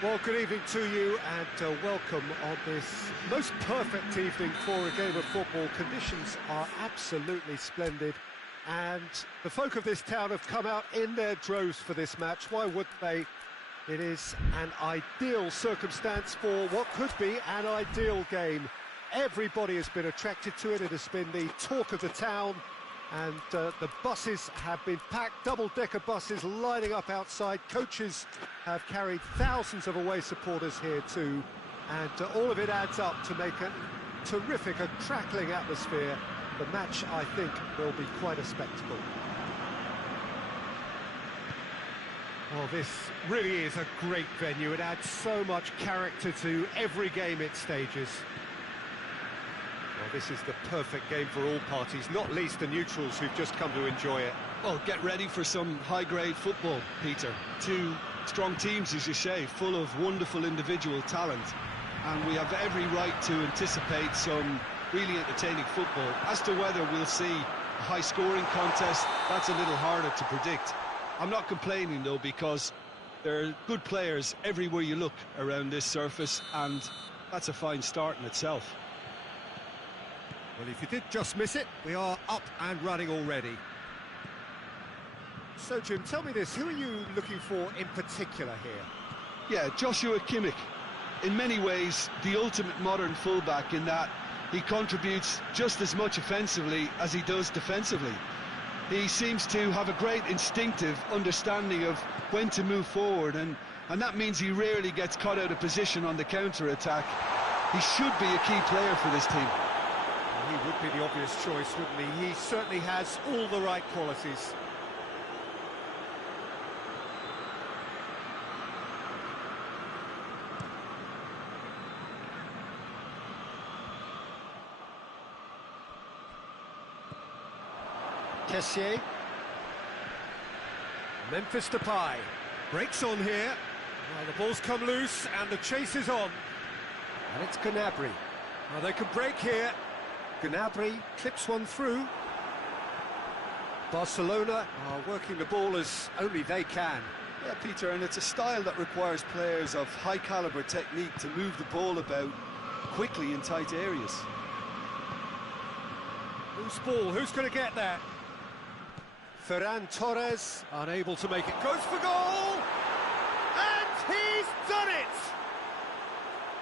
Well, good evening to you and welcome on this most perfect evening for a game of football. Conditions are absolutely splendid and the folk of this town have come out in their droves for this match. Why wouldn't they? It is an ideal circumstance for what could be an ideal game. Everybody has been attracted to it. It has been the talk of the town. And the buses have been packed, double-decker buses lining up outside. Coaches have carried thousands of away supporters here too. And all of it adds up to make a terrific, a crackling atmosphere. The match, I think, will be quite a spectacle. Well, this really is a great venue. It adds so much character to every game it stages. Well, this is the perfect game for all parties, not least the neutrals who've just come to enjoy it. Well, get ready for some high-grade football, Peter. Two strong teams, as you say, full of wonderful individual talent. And we have every right to anticipate some really entertaining football. As to whether we'll see a high-scoring contest, that's a little harder to predict. I'm not complaining, though, because there are good players everywhere you look around this surface, and that's a fine start in itself. Well, if you did just miss it, we are up and running already. So, Jim, tell me this, who are you looking for in particular here? Yeah, Joshua Kimmich. In many ways, the ultimate modern fullback in that he contributes just as much offensively as he does defensively. He seems to have a great instinctive understanding of when to move forward, and that means he rarely gets caught out of position on the counter-attack. He should be a key player for this team. He would be the obvious choice, wouldn't he? He certainly has all the right qualities. Kessié. Memphis Depay. Breaks on here. Well, the ball's come loose and the chase is on. And it's Gnabry. Well, they can break here. Gnabry clips one through. Barcelona are working the ball as only they can. Yeah, Peter, and it's a style that requires players of high-caliber technique to move the ball about quickly in tight areas. Loose ball, who's going to get there? Ferran Torres, unable to make it, goes for goal! And he's done it!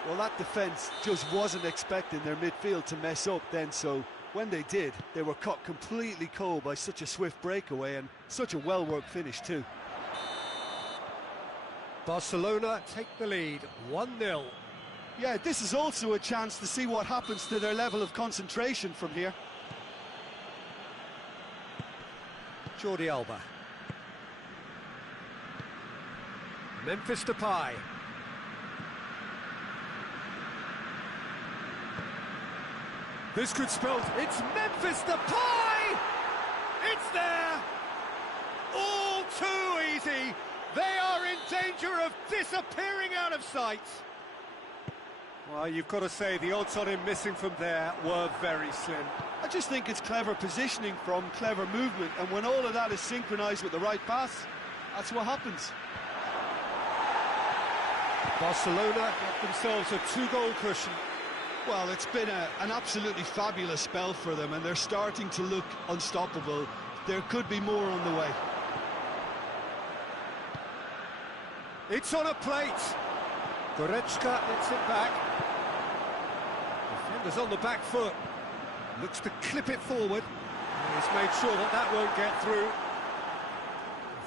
Well, that defence just wasn't expecting their midfield to mess up then, so when they did, they were caught completely cold by such a swift breakaway and such a well-worked finish too. Barcelona take the lead, 1-0. Yeah, this is also a chance to see what happens to their level of concentration from here. Jordi Alba. Memphis Depay. This could spell... It's Memphis Depay! It's there! All too easy! They are in danger of disappearing out of sight! Well, you've got to say, the odds on him missing from there were very slim. I just think it's clever positioning from clever movement, and when all of that is synchronised with the right pass, that's what happens. Barcelona get themselves a two-goal cushion. Well, it's been an absolutely fabulous spell for them, and they're starting to look unstoppable. There could be more on the way. It's on a plate. Goretzka gets it back. Defender's on the back foot. Looks to clip it forward. And he's made sure that that won't get through.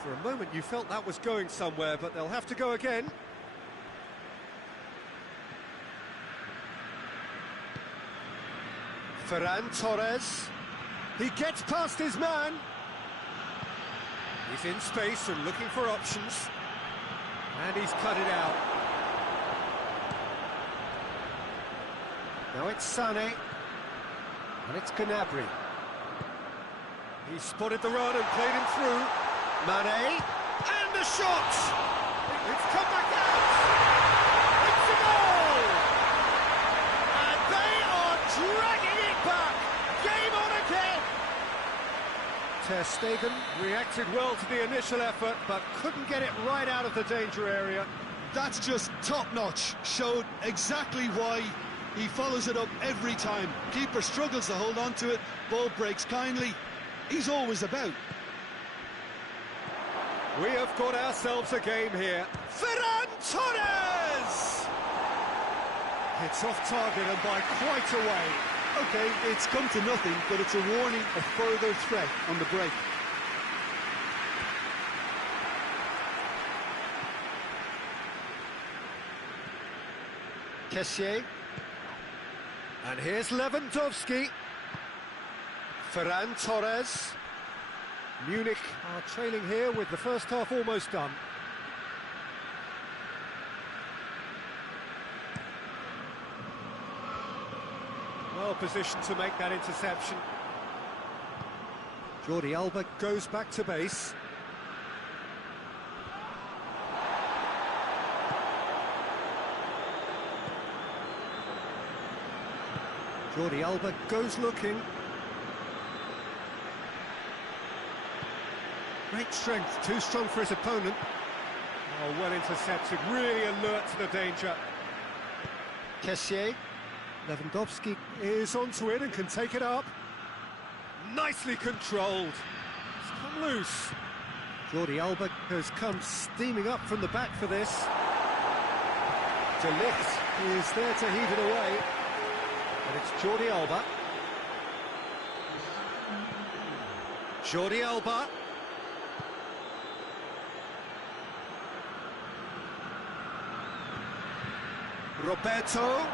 For a moment you felt that was going somewhere, but they'll have to go again. Ferran Torres. He gets past his man. He's in space and looking for options. And he's cut it out. Now it's Sané. And it's Gnabry. He spotted the run and played him through. Mané. And the shot! It's come back out! It's a goal! And they are dragging it back! Game on again! Ter Stegen reacted well to the initial effort, but couldn't get it right out of the danger area. That's just top-notch. Showed exactly why he follows it up every time. Keeper struggles to hold on to it, ball breaks kindly. He's always about. We have got ourselves a game here. Ferran Torres! It's off target and by quite a way. Okay, it's come to nothing, but it's a warning of further threat on the break. Kessié. And here's Lewandowski. Ferran Torres. Munich are trailing here with the first half almost done. Well positioned to make that interception. Jordi Alba goes back to base. Jordi Alba goes looking. Great strength, too strong for his opponent. Oh, well intercepted, really alert to the danger. Kessié. Lewandowski is onto it and can take it up. Nicely controlled. It's come loose. Jordi Alba has come steaming up from the back for this. De Ligt is there to heave it away. And it's Jordi Alba. Jordi Alba. Roberto.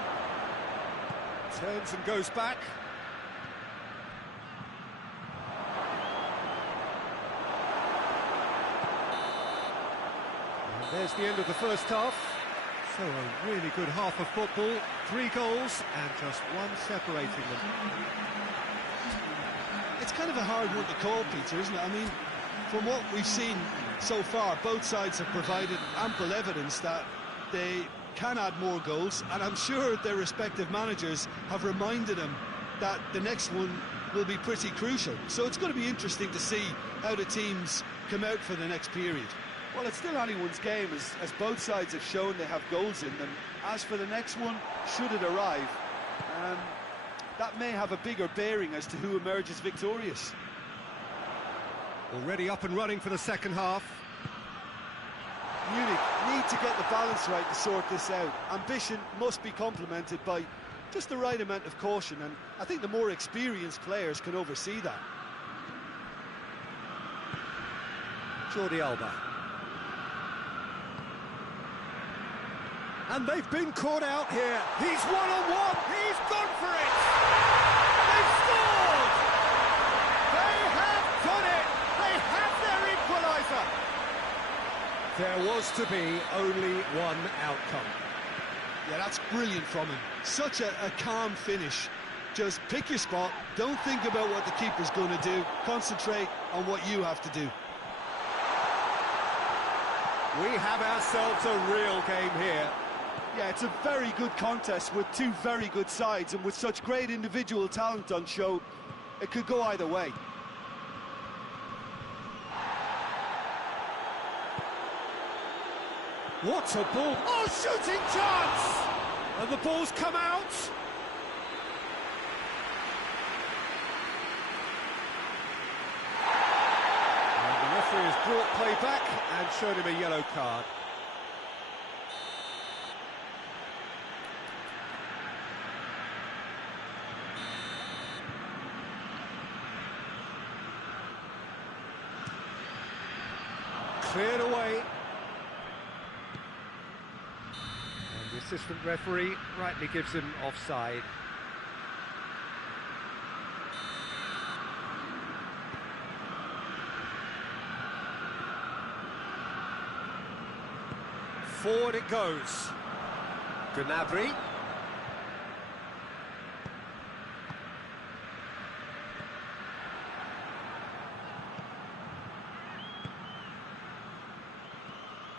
Turns and goes back. And there's the end of the first half. So a really good half of football. 3 goals and just one separating them. It's kind of a hard one to call, Peter, isn't it? I mean, from what we've seen so far, both sides have provided ample evidence that they can add more goals, and I'm sure their respective managers have reminded them that the next one will be pretty crucial. So it's going to be interesting to see how the teams come out for the next period. Well, it's still anyone's game, as both sides have shown they have goals in them. As for the next one, should it arrive, that may have a bigger bearing as to who emerges victorious. Already up and running for the second half. Munich need to get the balance right to sort this out. Ambition must be complemented by just the right amount of caution, and I think the more experienced players can oversee that. Jordi Alba. And they've been caught out here. He's one-on-one. He's gone for it. They've scored. They have done it. They have their equaliser. There was to be only one outcome. Yeah, that's brilliant from him. Such a calm finish. Just pick your spot. Don't think about what the keeper's going to do. Concentrate on what you have to do. We have ourselves a real game here. Yeah, it's a very good contest with two very good sides, and with such great individual talent on show, it could go either way. What a ball! Oh, shooting chance! And the ball's come out. And the referee has brought play back and showed him a yellow card. Cleared away. And the assistant referee rightly gives him offside. Forward it goes. Gnabry.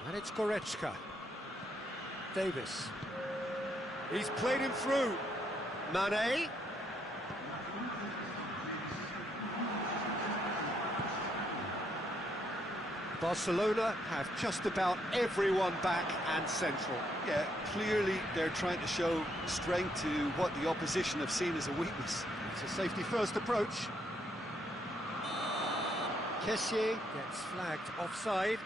And it's Goretzka. Davis. He's played him through. Mane. Barcelona have just about everyone back and central. Yeah, clearly they're trying to show strength to what the opposition have seen as a weakness. It's a safety-first approach. Kessié gets flagged offside.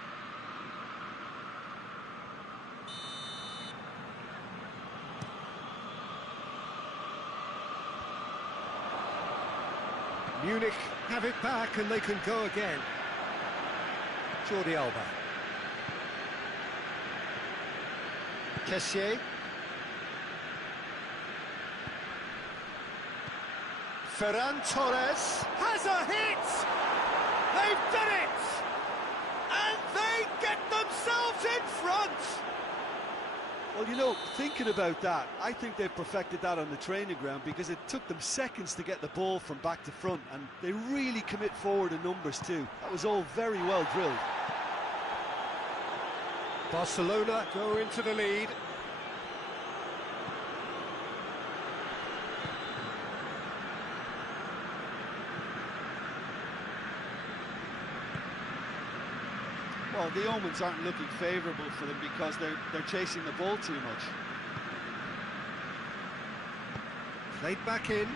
Munich have it back and they can go again. Jordi Alba. Kessié. Ferran Torres has a hit! They've done it! And they get themselves in front! Well, you know, thinking about that, I think they've perfected that on the training ground because it took them seconds to get the ball from back to front, and they really commit forward in numbers too. That was all very well drilled. Barcelona go into the lead. Well, the omens aren't looking favourable for them because they're chasing the ball too much. Played back in.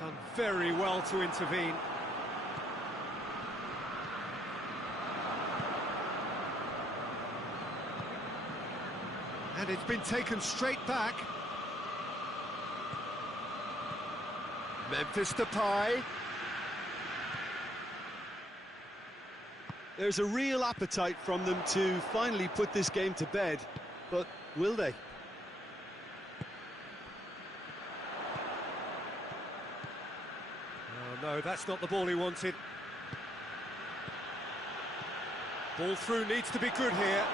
Done very well to intervene. And it's been taken straight back. Memphis Depay. There's a real appetite from them to finally put this game to bed, but will they? Oh no, that's not the ball he wanted. Ball through needs to be good here.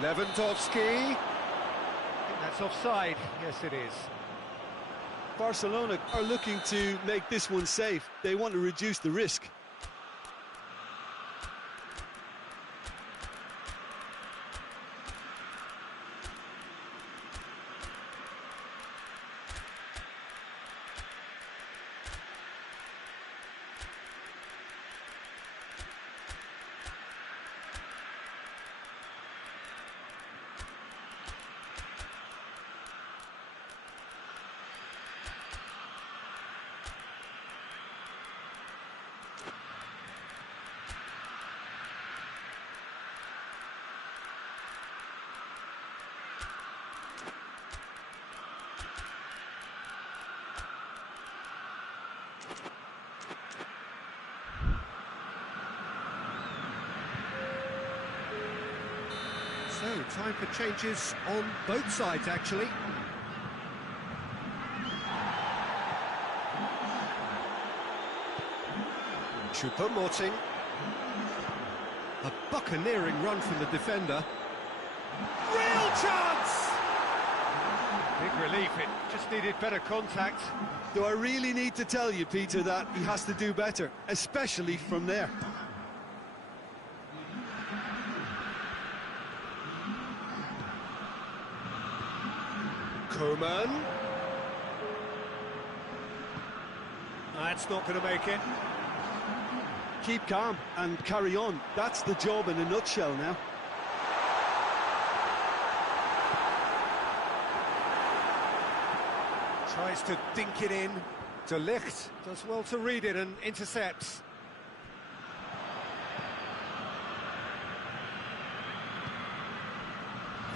Lewandowski. I think that's offside. Yes, it is. Barcelona are looking to make this one safe. They want to reduce the risk. So, time for changes on both sides, actually. Choupo-Moting. A buccaneering run from the defender. Real chance! Big relief, it just needed better contact. Do I really need to tell you, Peter, that he has to do better, especially from there? Coman. That's not going to make it. Keep calm and carry on. That's the job in a nutshell now. Tries to dink it in. De Ligt does well to read it and intercepts.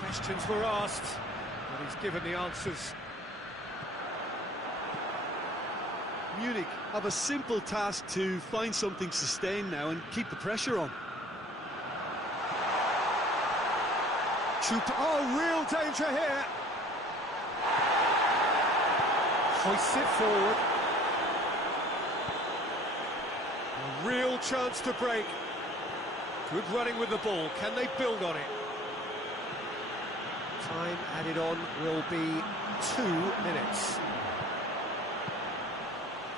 Questions were asked, but he's given the answers. Munich have a simple task to find something sustained now and keep the pressure on. Oh, real danger here. Hoists it forward. A real chance to break. Good running with the ball. Can they build on it? Time added on will be 2 minutes.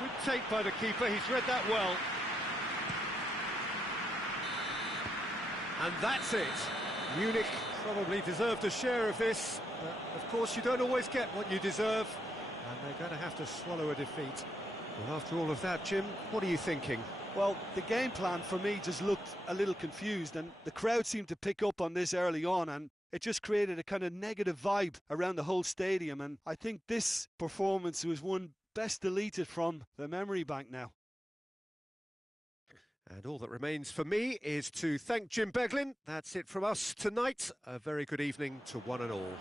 Good take by the keeper. He's read that well. And that's it. Munich probably deserved a share of this, but of course you don't always get what you deserve. and they're going to have to swallow a defeat. Well, after all of that, Jim, what are you thinking? Well, the game plan for me just looked a little confused, and the crowd seemed to pick up on this early on, and it just created a kind of negative vibe around the whole stadium, and I think this performance was one best deleted from the memory bank now. And all that remains for me is to thank Jim Beglin. That's it from us tonight. A very good evening to one and all.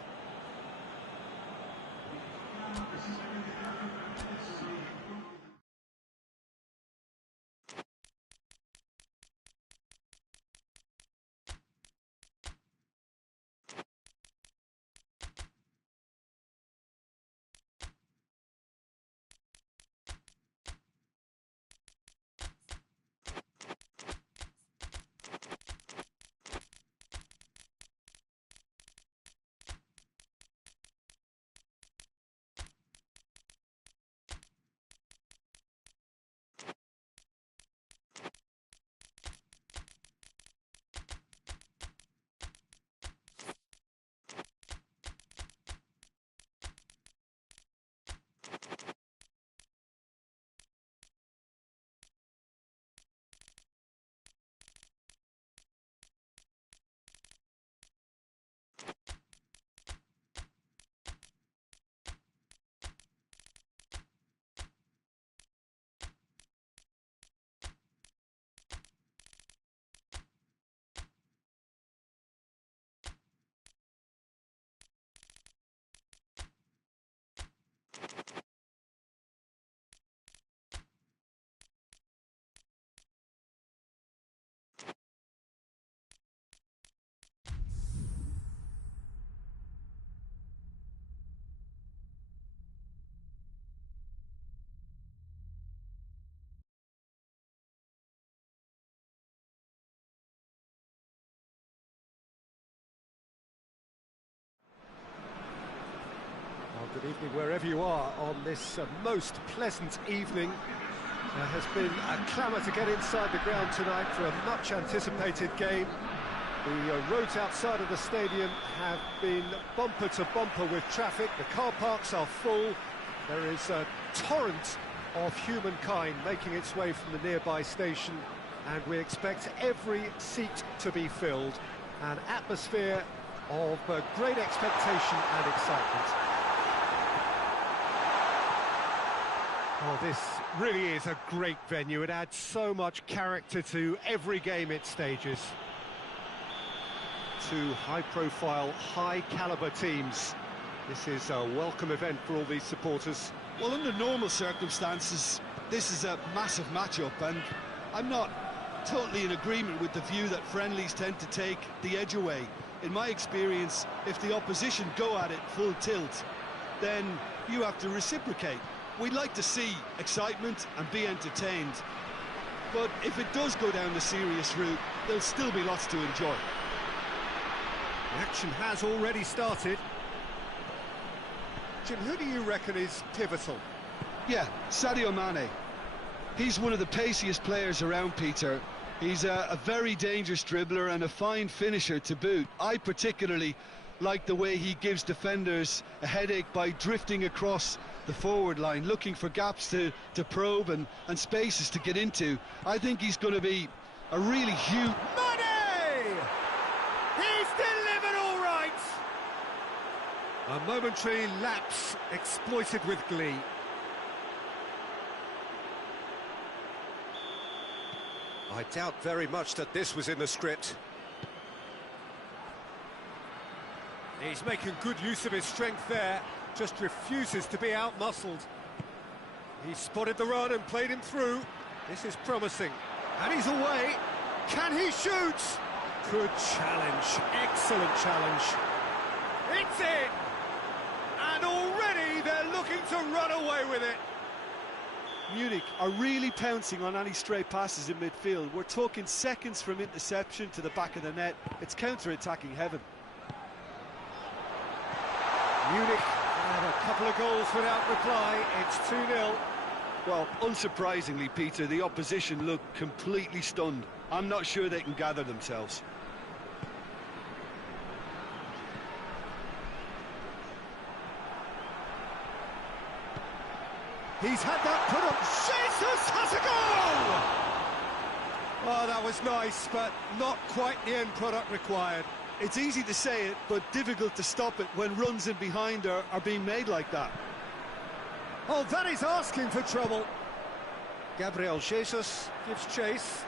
Well, good evening wherever you are on this most pleasant evening. There has been a clamour to get inside the ground tonight for a much anticipated game. The roads outside of the stadium have been bumper to bumper with traffic. The car parks are full. There is a torrent of humankind making its way from the nearby station, and we expect every seat to be filled. An atmosphere of great expectation and excitement. Oh, this really is a great venue. It adds so much character to every game it stages. Two high-profile, high-caliber teams. This is a welcome event for all these supporters. Well, under normal circumstances, this is a massive matchup, and I'm not totally in agreement with the view that friendlies tend to take the edge away. In my experience, if the opposition go at it full tilt, then you have to reciprocate. We'd like to see excitement and be entertained, but if it does go down the serious route, there'll still be lots to enjoy. The action has already started. Jim, who do you reckon is pivotal? Yeah, Sadio Mane. He's one of the paciest players around, Peter. He's a very dangerous dribbler and a fine finisher to boot. I particularly like the way he gives defenders a headache by drifting across the forward line, looking for gaps to probe and spaces to get into. I think he's going to be a really huge... Mane! He's delivered all right! A momentary lapse exploited with glee. I doubt very much that this was in the script. He's making good use of his strength there, just refuses to be out-muscled. He spotted the run and played him through. This is promising. And he's away. Can he shoot? Good challenge. Excellent challenge. It's in! And already they're looking to run away with it. Munich are really pouncing on any stray passes in midfield. We're talking seconds from interception to the back of the net. It's counter-attacking heaven. Munich have a couple of goals without reply. It's 2-0. Well, unsurprisingly, Peter, the opposition look completely stunned. I'm not sure they can gather themselves. He's had that put up. Jesus has a goal! Oh, that was nice, but not quite the end product required. It's easy to say it, but difficult to stop it when runs in behind are being made like that. Oh, that is asking for trouble. Gabriel Jesus gives chase.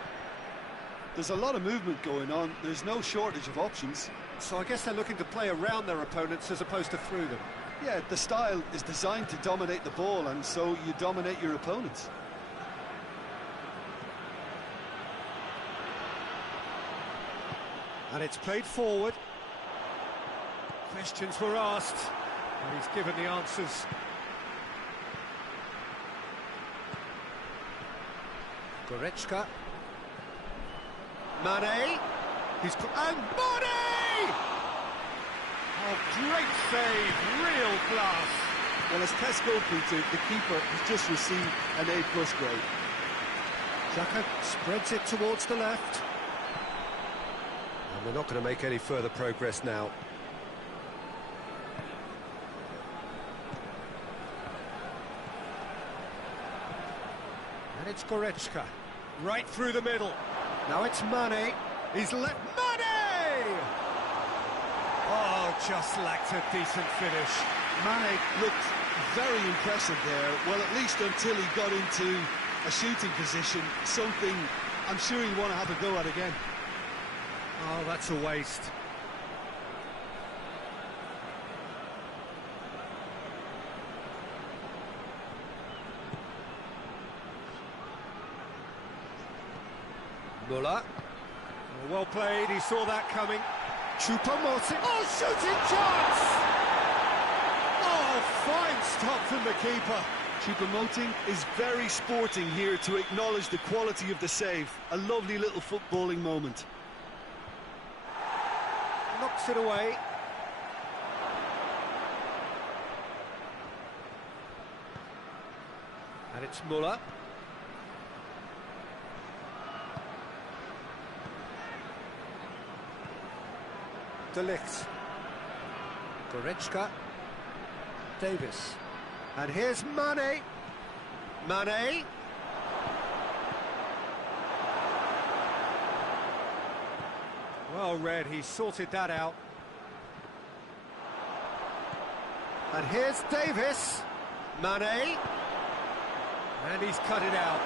There's a lot of movement going on. There's no shortage of options. So I guess they're looking to play around their opponents as opposed to through them. Yeah, the style is designed to dominate the ball, and so you dominate your opponents. And it's played forward. Questions were asked, and he's given the answers. Goretzka. Mane. And Mane! Oh, great save, real class. Well, as test goalkeeper, the keeper has just received an A+ grade. Xhaka spreads it towards the left. And they're not going to make any further progress now. And it's Goretzka, right through the middle. Now it's Mane. He's let Mane! Oh, just lacked a decent finish. Mane looked very impressive there, well, at least until he got into a shooting position, something I'm sure he'll want to have a go at again. Oh, that's a waste. Muller. Oh, well played, he saw that coming. Choupo-Moting. Oh, shooting chance! Oh, fine stop from the keeper. Choupo-Moting is very sporting here to acknowledge the quality of the save. A lovely little footballing moment. Knocks it away. And it's Muller. De Ligt. Goretzka. Davis. And here's Mane. Mane. Well read, he sorted that out. And here's Davis. Mane. And he's cut it out.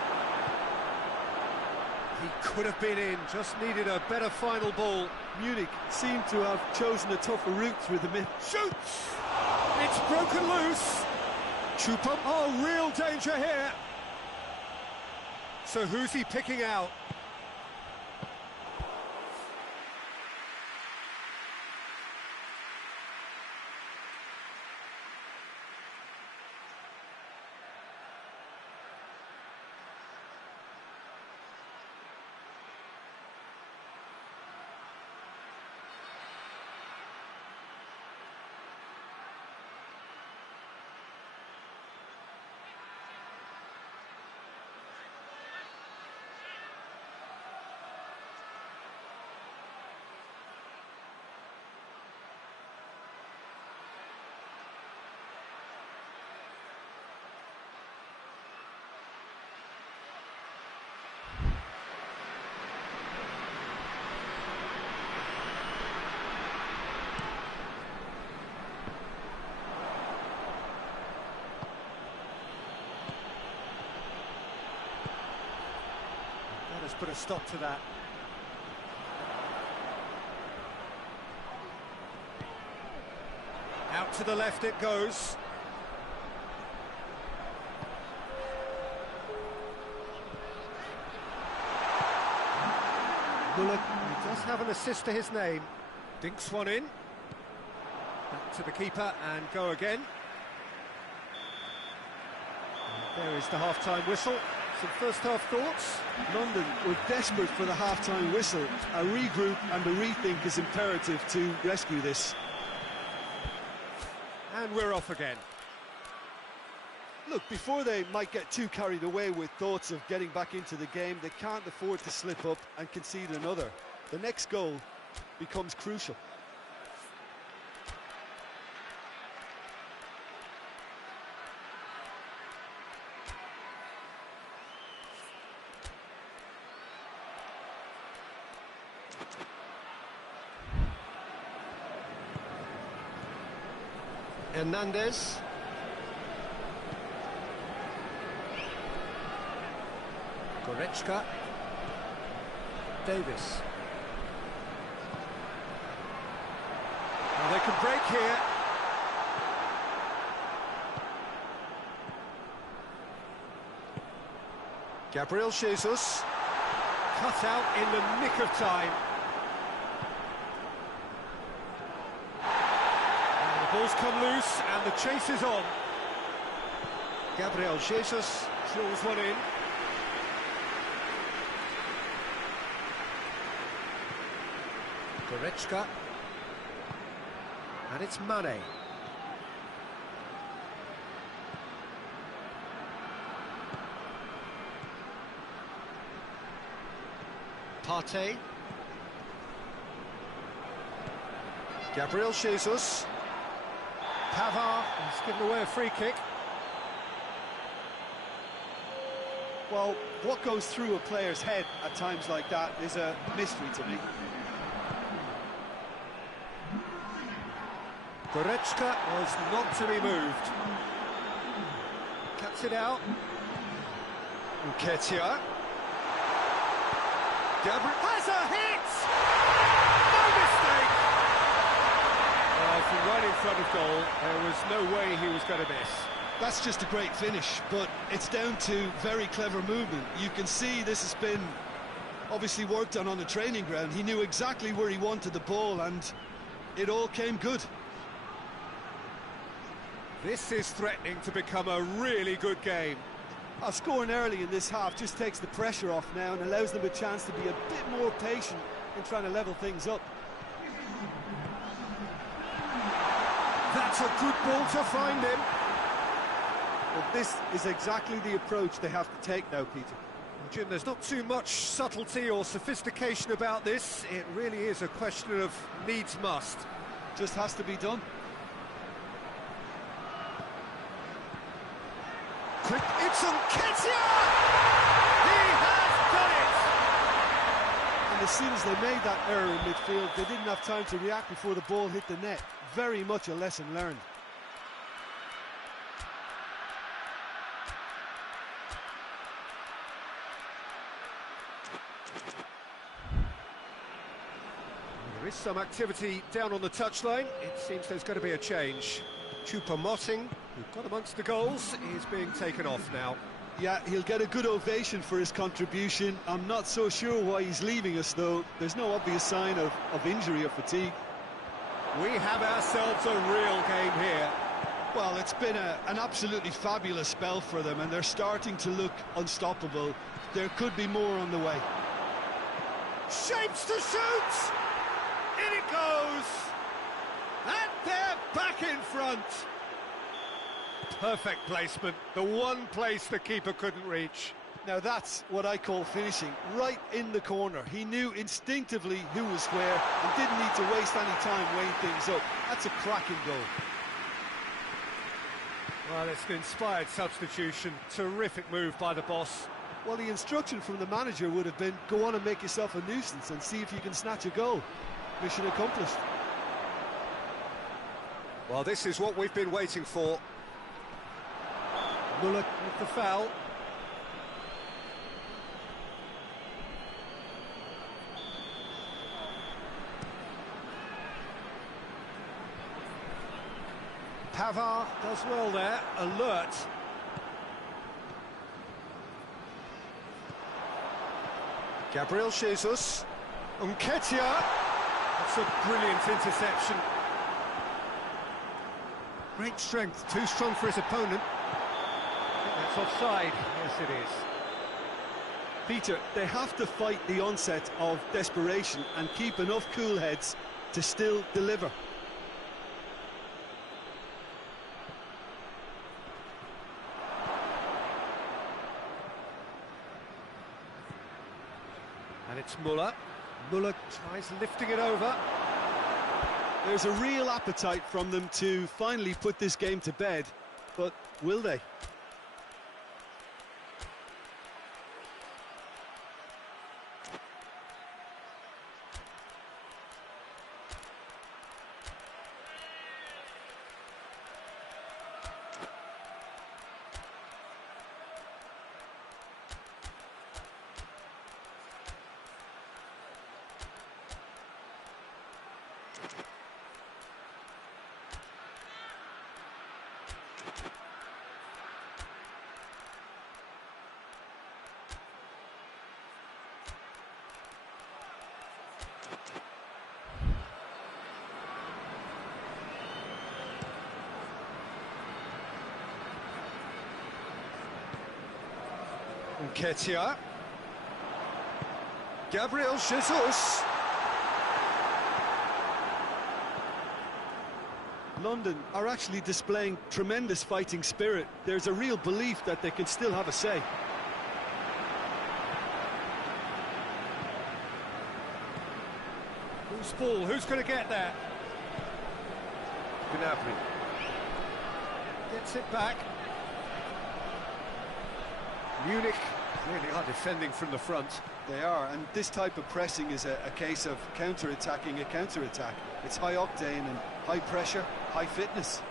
He could have been in, just needed a better final ball. Munich seemed to have chosen a tougher route through the mid. Shoots! It's broken loose. Choupo. Oh, real danger here. So who's he picking out? Let's put a stop to that. Out to the left it goes. Muller, he does have an assist to his name. Dinks one in. Back to the keeper and go again. And there is the half-time whistle. Some first-half thoughts? London were desperate for the half-time whistle. A regroup and a rethink is imperative to rescue this. And we're off again. Look, before they might get too carried away with thoughts of getting back into the game, they can't afford to slip up and concede another. The next goal becomes crucial. Hernandez. Goretzka. Davis. Well, they can break here. Gabriel Jesus. Cut out in the nick of time. And the ball's come loose and the chase is on. Gabriel Jesus drills one in. Goretzka. And it's Mane. Partey. Gabriel Jesus. Pavard has given away a free kick. Well, what goes through a player's head at times like that is a mystery to me. Goretzka was not to be moved. Cuts it out. Nketiah. Gabriel has a hit! No mistake! From right in front of goal, there was no way he was going to miss. That's just a great finish, but it's down to very clever movement. You can see this has been obviously worked on the training ground. He knew exactly where he wanted the ball, and it all came good. This is threatening to become a really good game. Scoring early in this half just takes the pressure off now and allows them a chance to be a bit more patient in trying to level things up. That's a good ball to find him. Well, this is exactly the approach they have to take now, Peter. Well, Jim, there's not too much subtlety or sophistication about this. It really is a question of needs must. Just has to be done. Quick, it's Nketiah! He has done it! And as soon as they made that error in midfield, they didn't have time to react before the ball hit the net. Very much a lesson learned. There is some activity down on the touchline. It seems there's going to be a change. Choupo-Moting, who got amongst the goals, is being taken off now. Yeah, he'll get a good ovation for his contribution. I'm not so sure why he's leaving us, though. There's no obvious sign of injury or fatigue. We have ourselves a real game here. Well, it's been an absolutely fabulous spell for them, and they're starting to look unstoppable. There could be more on the way. Shapes to shoot! In it goes! And they're back in front! Perfect placement, the one place the keeper couldn't reach. Now that's what I call finishing, right in the corner. He knew instinctively who was where and didn't need to waste any time weighing things up. That's a cracking goal. Well, it's an inspired substitution. Terrific move by the boss. Well, the instruction from the manager would have been, go on and make yourself a nuisance and see if you can snatch a goal. Mission accomplished. Well, this is what we've been waiting for. Muller with the foul. Pavard does well there, alert. Gabriel Jesus. Nketiah. That's a brilliant interception. Great strength, too strong for his opponent. I think that's offside. Yes, it is. Peter, they have to fight the onset of desperation and keep enough cool heads to still deliver. And it's Muller. Muller tries lifting it over. There's a real appetite from them to finally put this game to bed, but will they? Nketiah. Gabriel Jesus. London are actually displaying tremendous fighting spirit. There's a real belief that they can still have a say. Who's ball? Who's going to get there? Gnabry. Gets it back. Munich really are defending from the front. They are, and this type of pressing is a case of counter-attacking a counter-attack. It's high octane and high pressure, high fitness.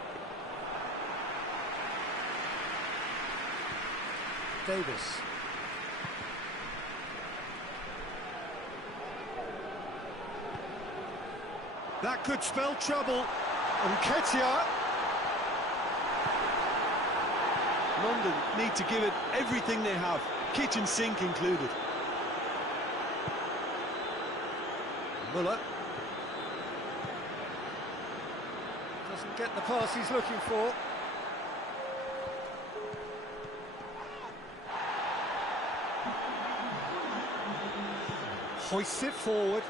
Davis. That could spell trouble. Nketiah. London need to give it everything they have, kitchen sink included. Muller. Doesn't get the pass he's looking for. Hoists it forward.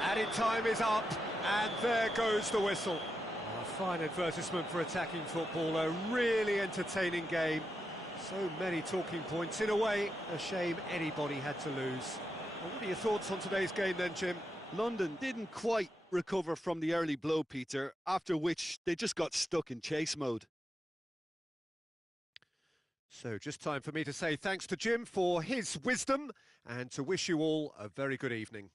Added time is up, and there goes the whistle. A fine advertisement for attacking football, a really entertaining game. So many talking points. In a way, a shame anybody had to lose. Well, what are your thoughts on today's game then, Jim? London didn't quite recover from the early blow, Peter, after which they just got stuck in chase mode. So just time for me to say thanks to Jim for his wisdom and to wish you all a very good evening.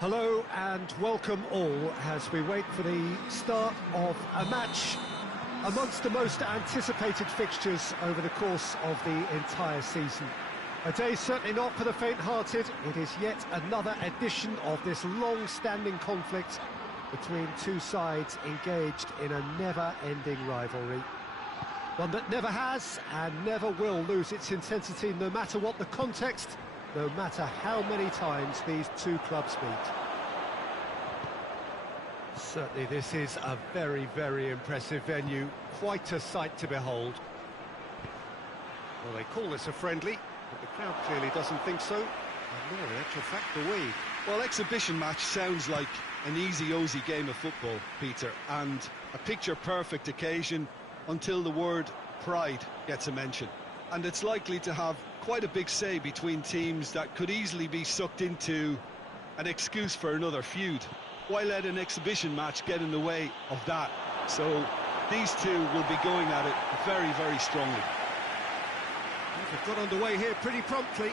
Hello and welcome all as we wait for the start of a match amongst the most anticipated fixtures over the course of the entire season. A day certainly not for the faint-hearted. It is yet another edition of this long-standing conflict between two sides engaged in a never-ending rivalry. One that never has and never will lose its intensity, no matter what the context, no matter how many times these two clubs meet. Certainly this is a very, very impressive venue, quite a sight to behold. Well, they call this a friendly, but the crowd clearly doesn't think so. And no, in actual fact, do we. Well, exhibition match sounds like an easy-osy game of football, Peter, and a picture-perfect occasion until the word pride gets a mention. And it's likely to have quite a big say between teams that could easily be sucked into an excuse for another feud. Why let an exhibition match get in the way of that? So these two will be going at it very, very strongly. They've got underway here pretty promptly.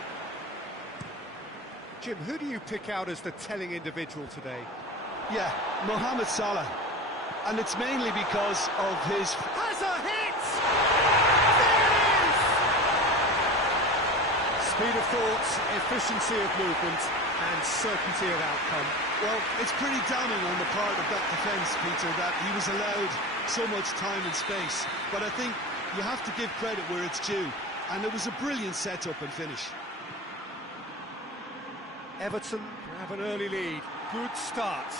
Jim, who do you pick out as the telling individual today? Yeah, Mohamed Salah. And it's mainly because of his... Has a hit! There it is! Speed of thought, efficiency of movement, and certainty of outcome. Well, it's pretty damning on the part of that defence, Peter, that he was allowed so much time and space. But I think you have to give credit where it's due. And it was a brilliant set-up and finish. Everton have an early lead. Good start.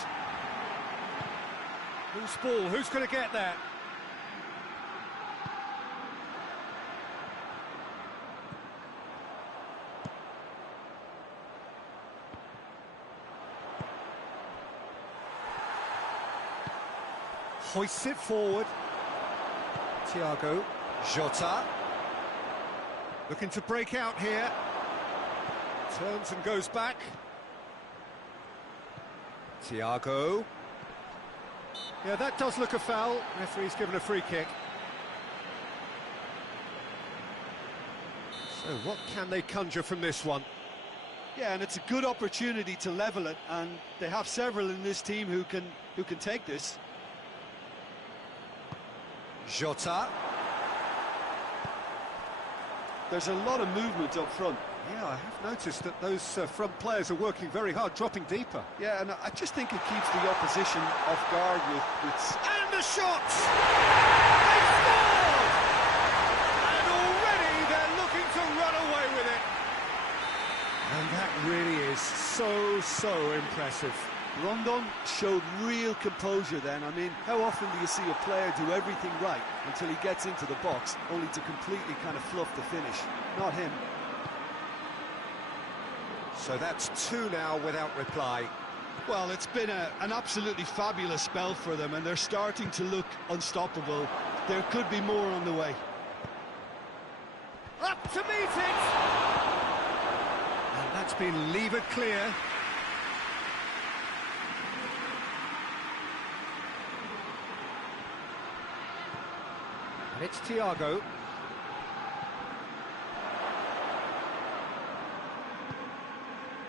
Loose ball, who's going to get that? Hoists it forward. Thiago. Jota. Looking to break out here. Turns and goes back. Thiago. Yeah, that does look a foul. Referee's given a free kick. So what can they conjure from this one? Yeah, and it's a good opportunity to level it, and they have several in this team who can take this. Jota. There's a lot of movement up front. Yeah, I have noticed that those front players are working very hard, dropping deeper. Yeah, and I just think it keeps the opposition off guard with... And the shot! They scored! And already they're looking to run away with it. And that really is so impressive. Rondon showed real composure then. I mean, how often do you see a player do everything right until he gets into the box, only to completely kind of fluff the finish? Not him. So that's two now without reply. Well, it's been an absolutely fabulous spell for them, and they're starting to look unstoppable. There could be more on the way. Up to meet it! And that's been levered clear. And it's Thiago.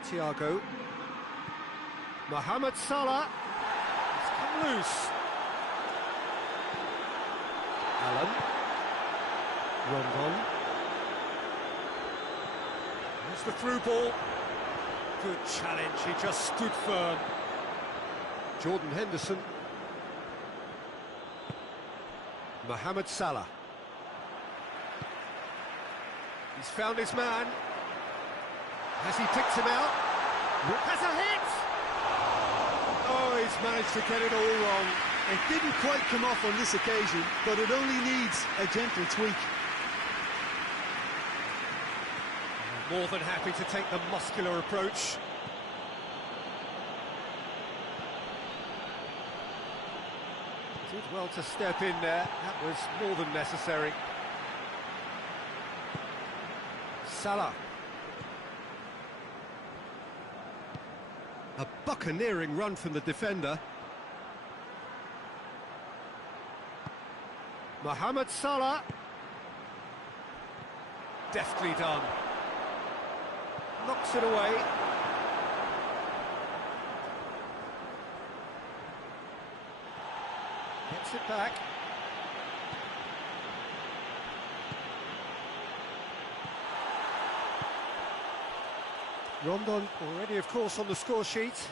Thiago. Mohamed Salah. It's come loose. Allen. Rondon. There's the through ball. Good challenge, he just stood firm. Jordan Henderson. Mohamed Salah. He's found his man. Has he picked him out? Has a hit! Oh, he's managed to get it all wrong. It didn't quite come off on this occasion, but it only needs a gentle tweak. More than happy to take the muscular approach. Did well to step in there. That was more than necessary. Salah. A buccaneering run from the defender. Mohamed Salah. Deftly done. Knocks it away. Gets it back. Rondon already, of course, on the score sheet.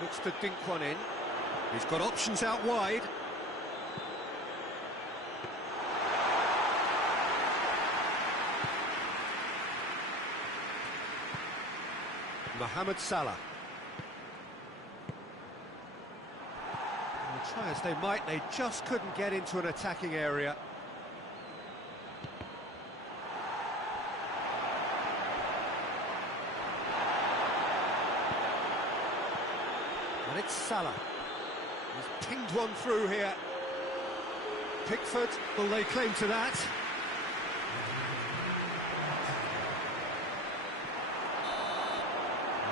Looks to dink one in. He's got options out wide. Mohamed Salah. And try as they might, they just couldn't get into an attacking area. And it's Salah. He's pinged one through here. Pickford, will they claim to that?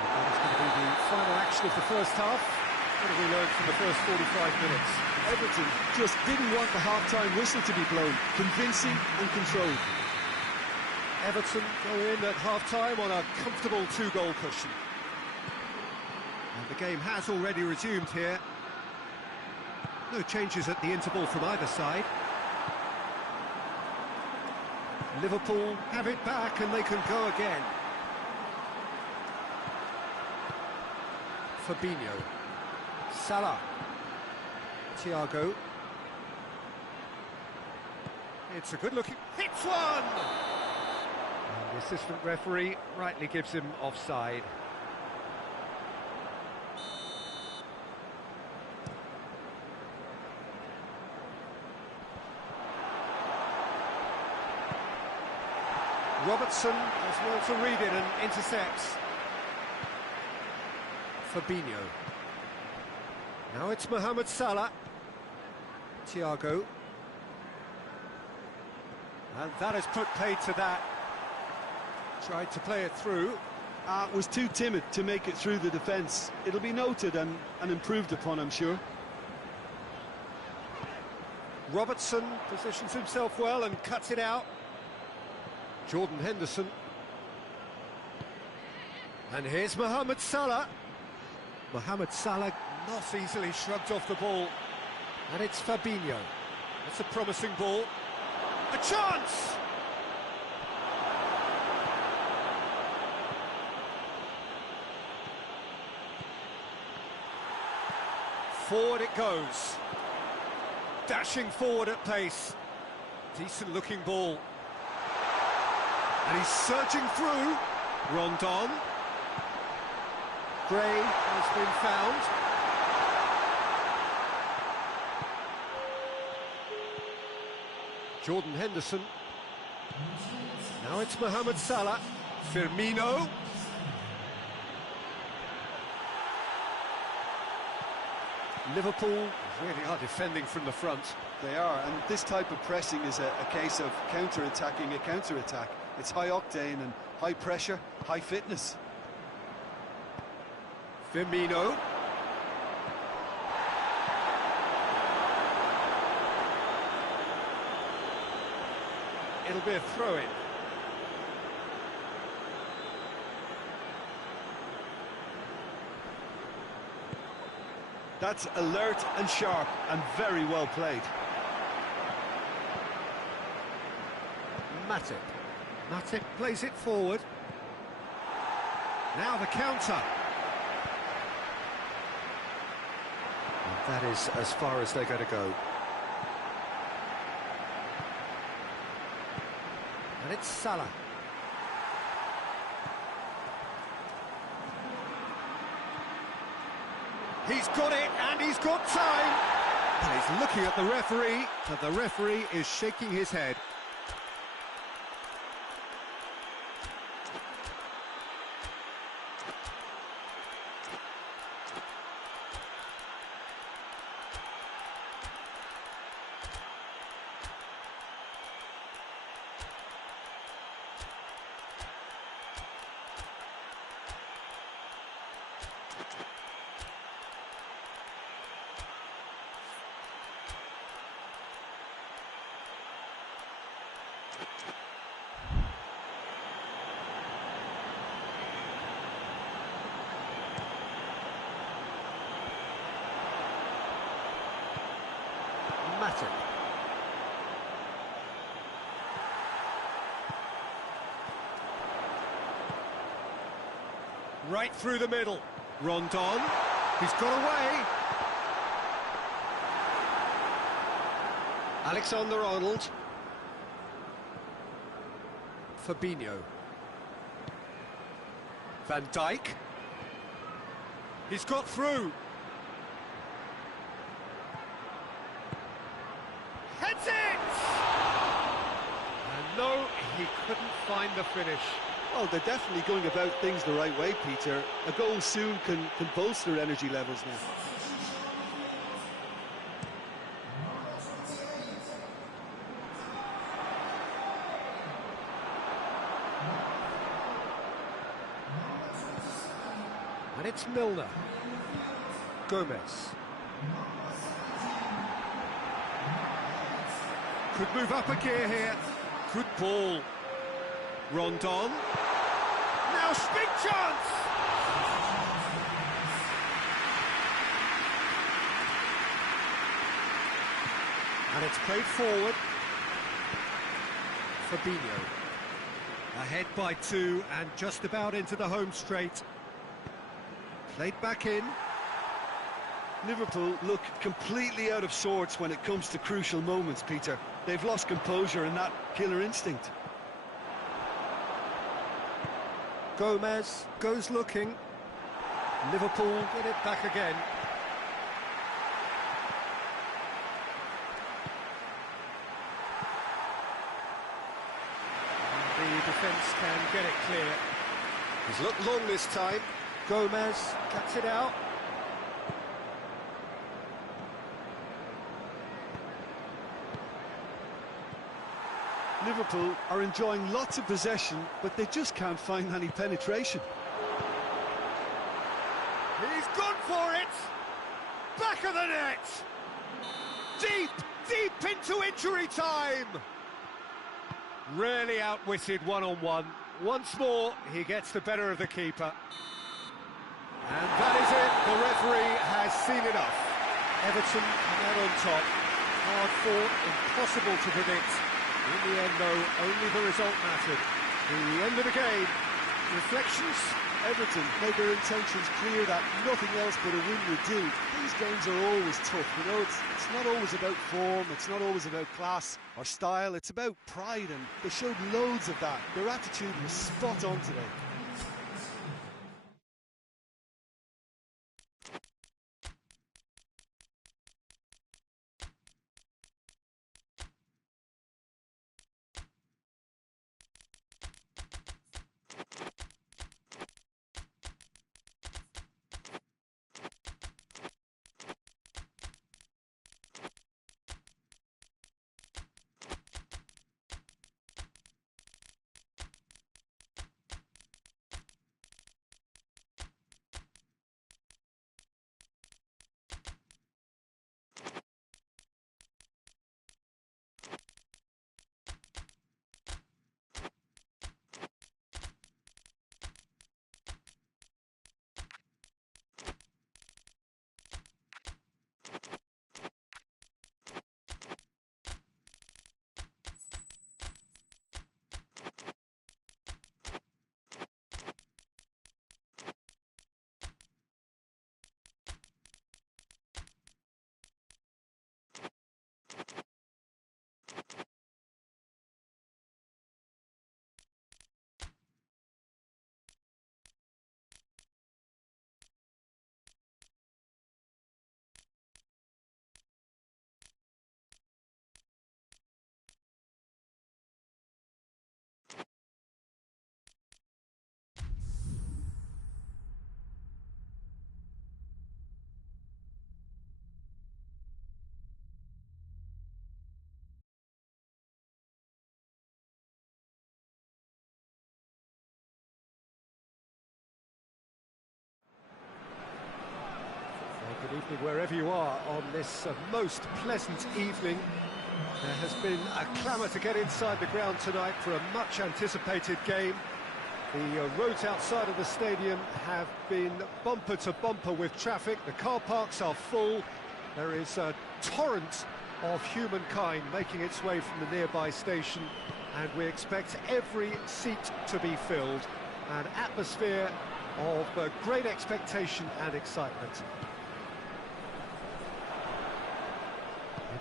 That is going to be the final action with the first half. What have we learned from the first 45 minutes? Everton just didn't want the half-time whistle to be blown. Convincing and controlled. Everton go in at half-time on a comfortable two-goal cushion. And the game has already resumed here. No changes at the interval from either side. Liverpool have it back and they can go again. Fabinho. Salah. Thiago. It's a good-looking... Hits one! And the assistant referee rightly gives him offside. Robertson does well to read it and intercepts. Fabinho. Now it's Mohamed Salah. Thiago. And that has put paid to that. Tried to play it through. Was too timid to make it through the defence. It'll be noted and improved upon, I'm sure. Robertson positions himself well and cuts it out. Jordan Henderson. And here's Mohamed Salah. Mohamed Salah not easily shrugged off the ball. And it's Fabinho. That's a promising ball. A chance! Forward it goes. Dashing forward at pace. Decent looking ball. And he's surging through. Rondon. Gray has been found. Jordan Henderson. Now it's Mohamed Salah. Firmino. Liverpool really are defending from the front. They are, and this type of pressing is a case of counter-attacking a counter-attack. It's high octane and high pressure, high fitness. Firmino. It'll be a throw-in. That's alert and sharp and very well played. Matip. Matip plays it forward. Now the counter. And that is as far as they're going to go. And it's Salah. He's got it, and he's got time. And he's looking at the referee, and the referee is shaking his head. Matip. Right through the middle. Rondon. He's got away. Alexander-Arnold. Fabinho. Van Dijk. He's got through. Heads it! And no, he couldn't find the finish. Well, they're definitely going about things the right way, Peter. A goal soon can bolster energy levels now. And it's Milner. Gomez. Could move up a gear here. Good ball. Rondon. Now big chance! And it's played forward. Fabinho. Ahead by 2 and just about into the home straight. Played back in. Liverpool look completely out of sorts when it comes to crucial moments, Peter. They've lost composure and that killer instinct. Gomez goes looking. Liverpool get it back again. And the defence can get it clear. He's looked long this time. Gomez cuts it out. Liverpool are enjoying lots of possession, but they just can't find any penetration. He's gone for it! Back of the net! Deep, deep into injury time! Really outwitted one-on-one. Once more, he gets the better of the keeper. And that is it. The referee has seen enough. Everton come out on top. Hard fought, impossible to predict. In the end, though, only the result mattered. The end of the game. Reflections? Everton made their intentions clear that nothing else but a win would do. These games are always tough, you know, it's not always about form, it's not always about class or style, it's about pride, and they showed loads of that. Their attitude was spot on today. Good evening wherever you are on this most pleasant evening. There has been a clamour to get inside the ground tonight for a much anticipated game. The roads outside of the stadium have been bumper to bumper with traffic. The car parks are full. There is a torrent of humankind making its way from the nearby station, and we expect every seat to be filled. An atmosphere of great expectation and excitement.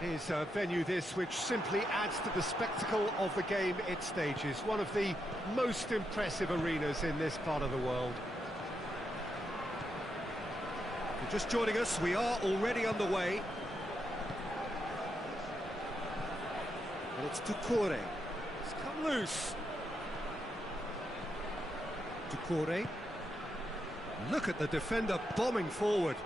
It is a venue this which simply adds to the spectacle of the game it stages. One of the most impressive arenas in this part of the world. If you're just joining us, we are already underway. And it's Doucouré. It's come loose. Doucouré. Look at the defender bombing forward.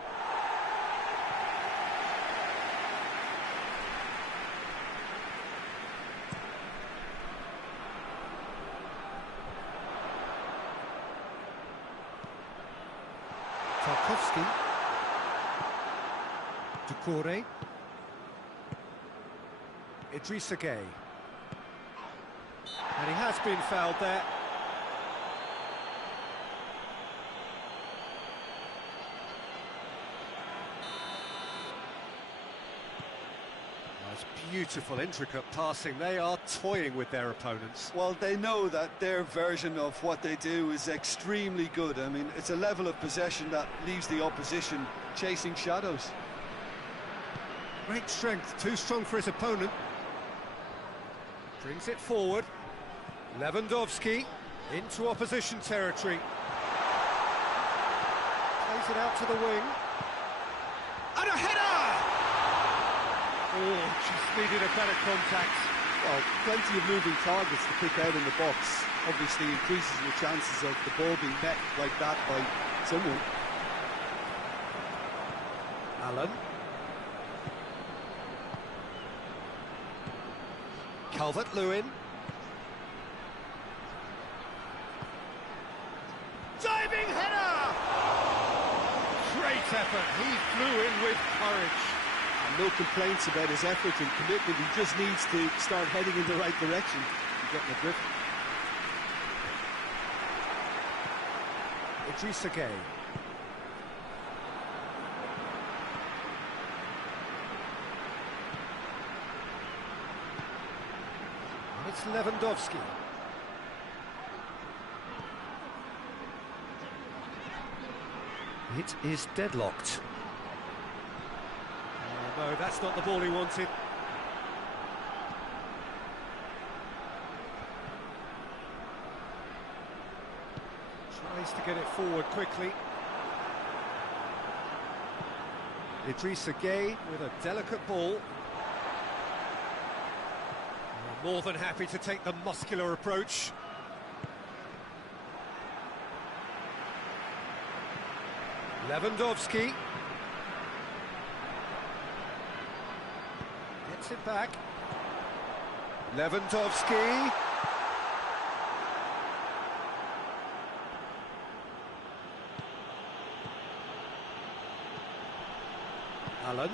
Tarkowski. Ducouré. Idrissa Gueye. And he has been fouled there. That's beautiful, intricate passing. They are toying with their opponents. Well, they know that their version of what they do is extremely good. I mean, it's a level of possession that leaves the opposition chasing shadows. Great strength, too strong for his opponent. Brings it forward. Lewandowski into opposition territory. Plays it out to the wing. And a header! Oh, just needed a better contact. Well, plenty of moving targets to pick out in the box. Obviously increases the chances of the ball being met like that by someone. Allen. Calvert-Lewin. Diving header! Great effort, he flew in with courage. And no complaints about his effort and commitment, he just needs to start heading in the right direction and getting a grip. Idrissa Gueye. It's Lewandowski. It is deadlocked. Oh, no, that's not the ball he wanted. Tries to get it forward quickly. Idrissa Gueye with a delicate ball. More than happy to take the muscular approach. Lewandowski. Gets it back. Lewandowski. Allen.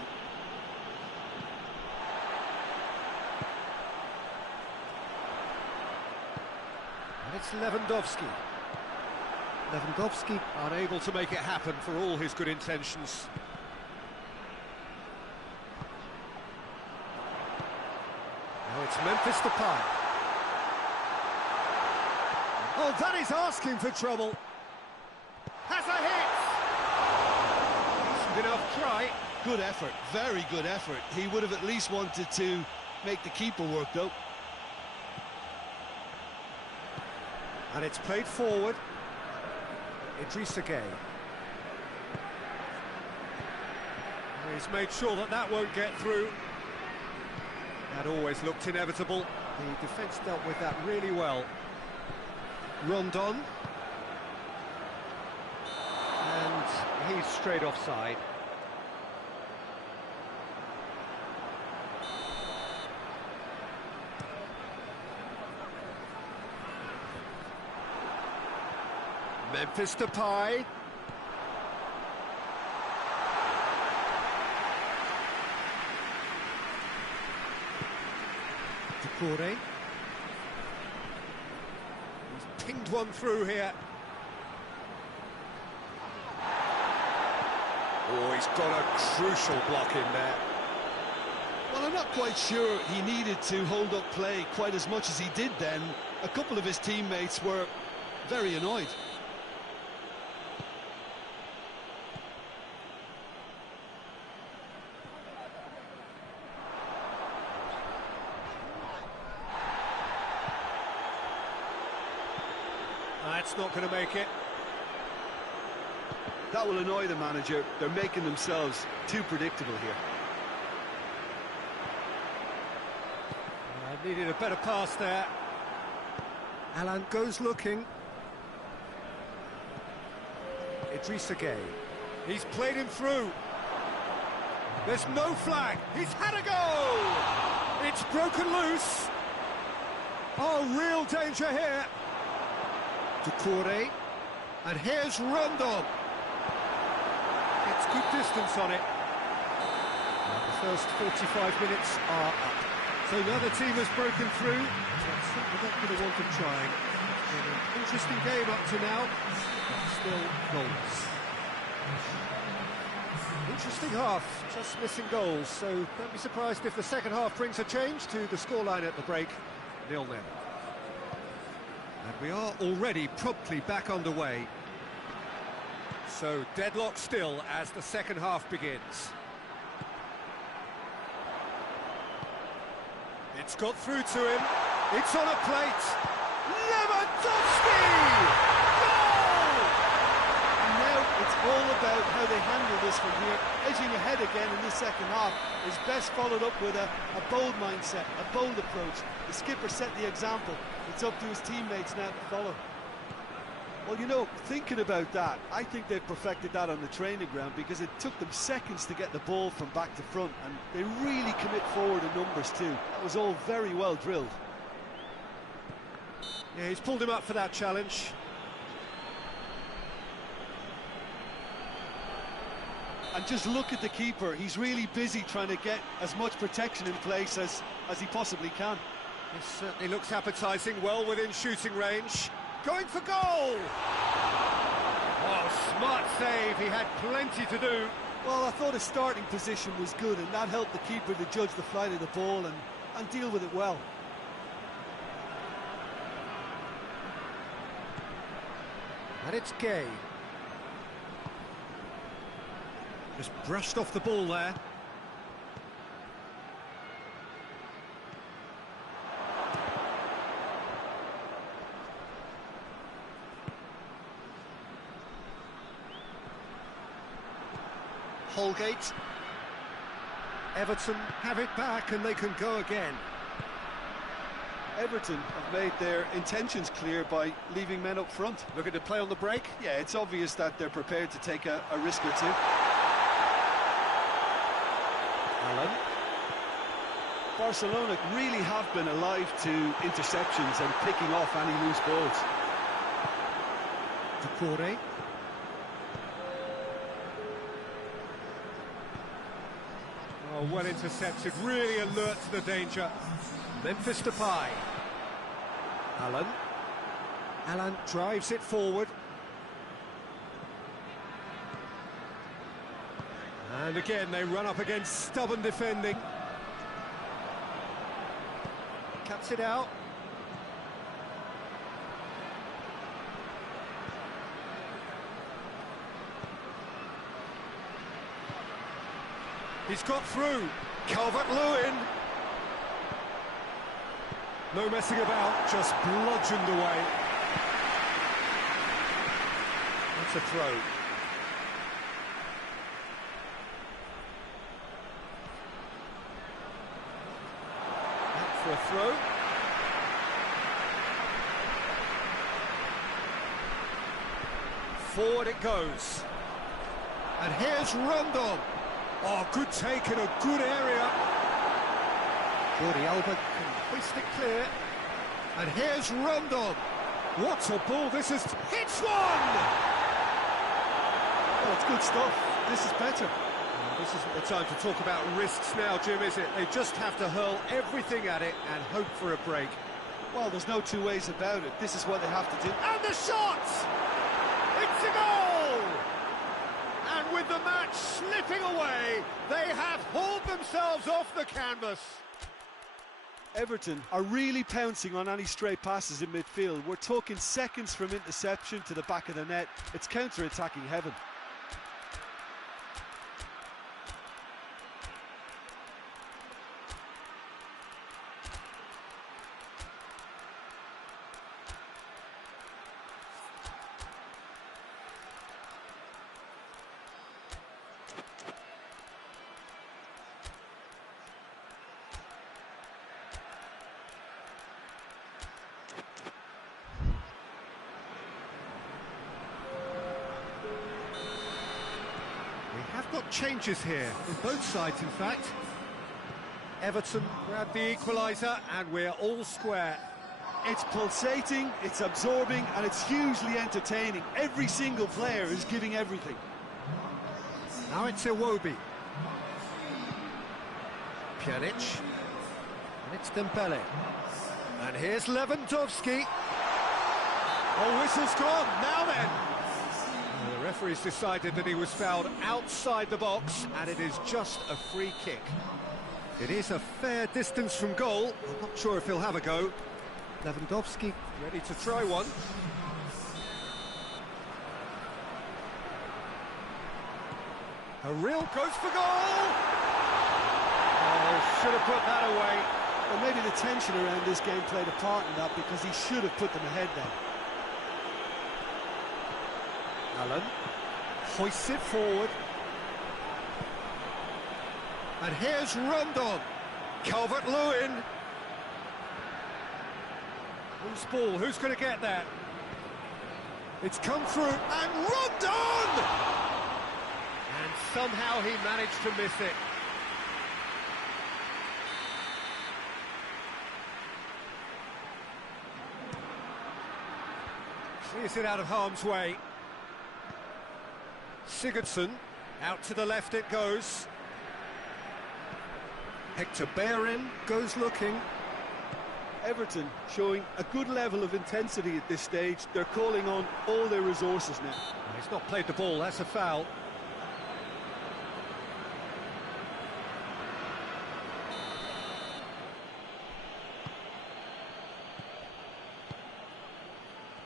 And it's Lewandowski. Lewandowski unable to make it happen for all his good intentions. Now it's Memphis Depay. Oh, that is asking for trouble. Has a hit! Decent enough try. Good effort, very good effort. He would have at least wanted to make the keeper work, though. And it's played forward. Idrissa Gueye. He's made sure that that won't get through. That always looked inevitable. The defence dealt with that really well. Rondon. And he's straight offside. Memphis Depay. Ducouré. He's pinged one through here. Oh, he's got a crucial block in there. Well, I'm not quite sure he needed to hold up play quite as much as he did then. A couple of his teammates were very annoyed. That's not going to make it. That will annoy the manager. They're making themselves too predictable here. Needed a better pass there. Alan goes looking. Idrissa Gueye. He's played him through. There's no flag. He's had a go! It's broken loose. Oh, real danger here. Ducouré. And here's Rondon. It's good distance on it. The first 45 minutes are up. So the other team has broken through. That's certainly not for the want of trying. It's been an interesting game up to now, but still goals. Interesting half, just missing goals, so don't be surprised if the second half brings a change to the scoreline at the break, 0-0. And we are already promptly back underway. So deadlock still as the second half begins. It's got through to him, it's on a plate, Lewandowski! Goal! And now it's all about how they handle this from here. Edging ahead again in this second half is best followed up with a bold mindset, a bold approach. The skipper set the example, it's up to his teammates now to follow. Well, you know, thinking about that, I think they've perfected that on the training ground because it took them seconds to get the ball from back to front, and they really commit forward in numbers too. That was all very well drilled. Yeah, he's pulled him up for that challenge. And just look at the keeper, he's really busy trying to get as much protection in place as he possibly can. This certainly looks appetising, well within shooting range. Going for goal! Oh, smart save, he had plenty to do. Well, I thought his starting position was good, and that helped the keeper to judge the flight of the ball and deal with it well. And it's Gay. Just brushed off the ball there. Holgate. Everton have it back and they can go again. Everton have made their intentions clear by leaving men up front. Looking to play on the break? Yeah, it's obvious that they're prepared to take a risk or two. Alan. Barcelona really have been alive to interceptions and picking off any loose balls. Decore. Oh, well intercepted, really alert to the danger. Memphis Depay. Alan. Alan drives it forward. And again, they run up against stubborn defending. Cuts it out. He's got through. Calvert-Lewin. No messing about, just bludgeoned away. That's a throw. Out for a throw. Forward it goes. And here's Rondon. Oh, good take in a good area. Jordi Alba can hoist it clear. And here's Rondon. What a ball this is. Hits one! Oh, it's good stuff. This is better. This isn't the time to talk about risks now, Jim, is it? They just have to hurl everything at it and hope for a break. Well, there's no two ways about it. This is what they have to do. And the shot! It's a goal! And with the match slipping away, they have hauled themselves off the canvas. Everton are really pouncing on any stray passes in midfield. We're talking seconds from interception to the back of the net. It's counter-attacking heaven. Got changes here, on both sides in fact. Everton grabbed the equaliser and we're all square. It's pulsating, it's absorbing and it's hugely entertaining. Every single player is giving everything. Now it's Iwobi. Pjanic. And it's Dembele. And here's Lewandowski. Oh, whistle's gone. Now then. Well, the referee's decided that he was fouled outside the box, and it is just a free kick. It is a fair distance from goal. I'm not sure if he'll have a go. Lewandowski ready to try one. A real goes for goal! Oh, should have put that away. Well, maybe the tension around this game played a part in that, because he should have put them ahead then. Allen hoists it forward. And here's Rondon. Calvert-Lewin. Who's ball? Who's going to get that? It's come through, and Rondon! And somehow he managed to miss it. Clears it out of harm's way. Sigurdsson, out to the left it goes. Hector Bellerin goes looking. Everton showing a good level of intensity at this stage. They're calling on all their resources now. He's not played the ball, that's a foul.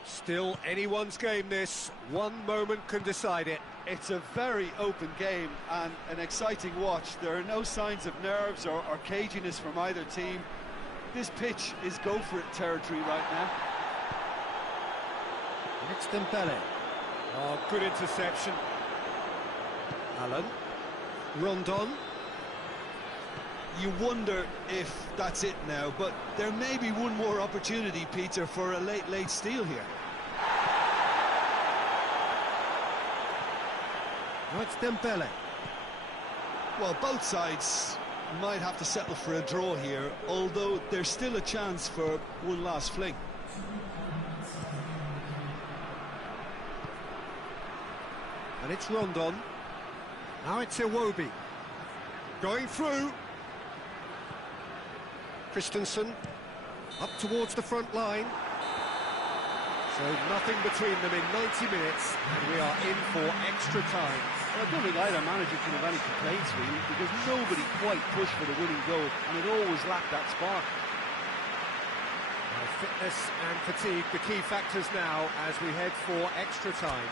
Still anyone's game this. One moment can decide it. It's a very open game and an exciting watch. There are no signs of nerves or caginess from either team. This pitch is go-for-it territory right now. And it's Dembele. Oh, good interception. Allen. Rondon. You wonder if that's it now, but there may be one more opportunity, Peter, for a late steal here. Now it's Dembele. Well, both sides might have to settle for a draw here, although there's still a chance for one last fling. And it's Rondon. Now it's Iwobi. Going through. Christensen up towards the front line. So nothing between them in 90 minutes, and we are in for extra time. Well, I don't think either manager can have any complaints, really, because nobody quite pushed for the winning goal, and it always lacked that spark. Fitness and fatigue, the key factors now as we head for extra time.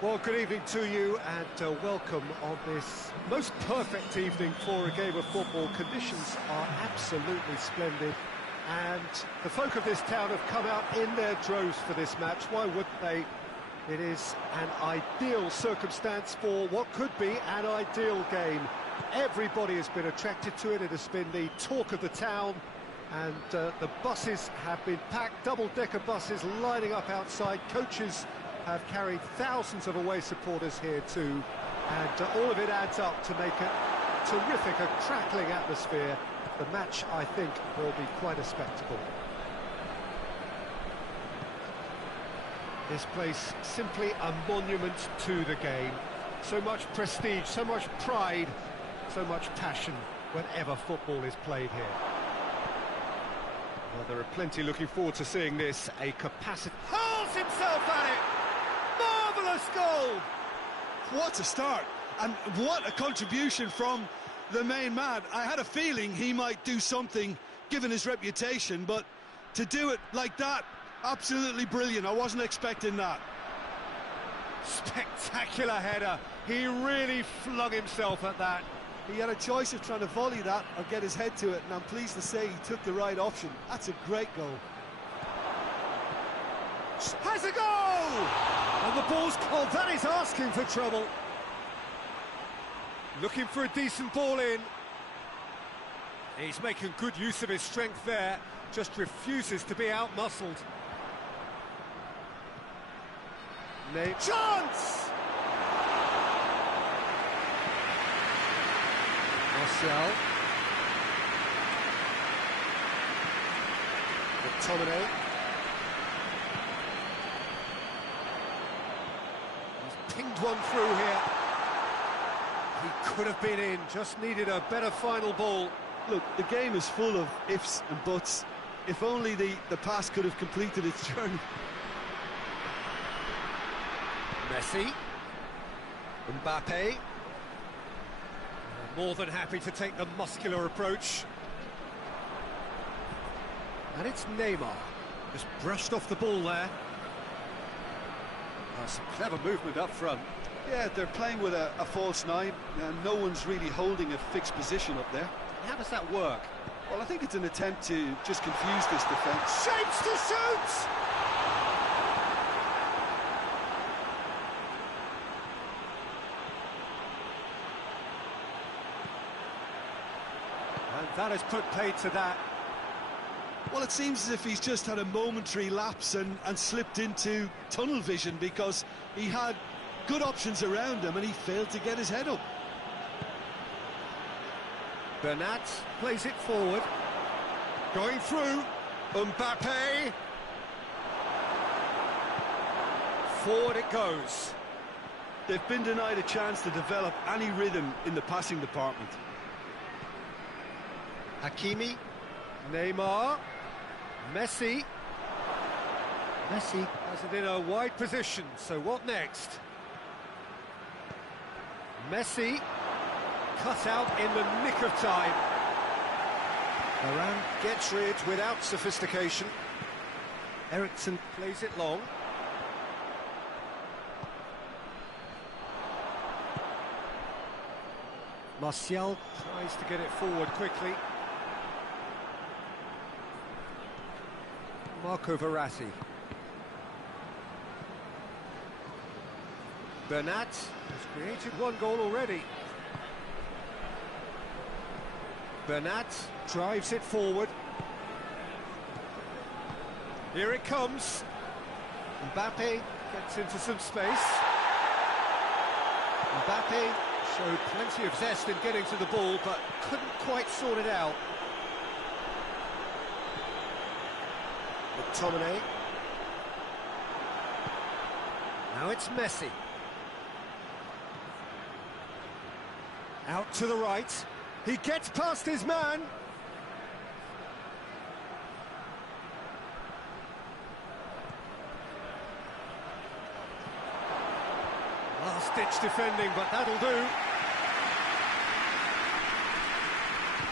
Well, good evening to you, and welcome on this most perfect evening for a game of football. Conditions are absolutely splendid, and the folk of this town have come out in their droves for this match. Why wouldn't they? It is an ideal circumstance for what could be an ideal game. Everybody has been attracted to it. It has been the talk of the town, and the buses have been packed, double-decker buses lining up outside. Coaches have carried thousands of away supporters here to And all of it adds up to make a terrific, a crackling atmosphere. The match, I think, will be quite a spectacle. This place simply a monument to the game. So much prestige, so much pride, so much passion whenever football is played here. Well, there are plenty looking forward to seeing this. A capacity... Hurls himself at it! Marvellous goal! What a start, and what a contribution from the main man. I had a feeling he might do something, given his reputation, but to do it like that, absolutely brilliant. I wasn't expecting that. Spectacular header. He really flung himself at that. He had a choice of trying to volley that or get his head to it, and I'm pleased to say he took the right option. That's a great goal. Has a goal! And the ball's called. That is asking for trouble. Looking for a decent ball in. He's making good use of his strength there. Just refuses to be out-muscled. Chance! Martial. McTominay. He's pinged one through here. He could have been in, just needed a better final ball. Look, the game is full of ifs and buts. If only the pass could have completed its journey. Messi. Mbappe. More than happy to take the muscular approach. And it's Neymar. Just brushed off the ball there. Some clever movement up front. Yeah, they're playing with a false nine, and no one's really holding a fixed position up there. How does that work? Well, I think it's an attempt to just confuse this defence. Shapes to shoot! And that has put paid to that. Well, it seems as if he's just had a momentary lapse and slipped into tunnel vision, because he had good options around him and he failed to get his head up. Bernat plays it forward. Going through. Mbappe. Forward it goes. They've been denied a chance to develop any rhythm in the passing department. Hakimi. Neymar. Messi. Messi has it in a wide position, so what next? Messi. Cut out in the nick of time. Varane gets rid without sophistication. Eriksen plays it long. Martial tries to get it forward quickly. Marco Verratti. Bernat has created one goal already. Bernat drives it forward. Here it comes. Mbappe gets into some space. Mbappe showed plenty of zest in getting to the ball, but couldn't quite sort it out. McTominay. Now it's Messi. Out to the right. He gets past his man. Last-ditch defending, but that'll do.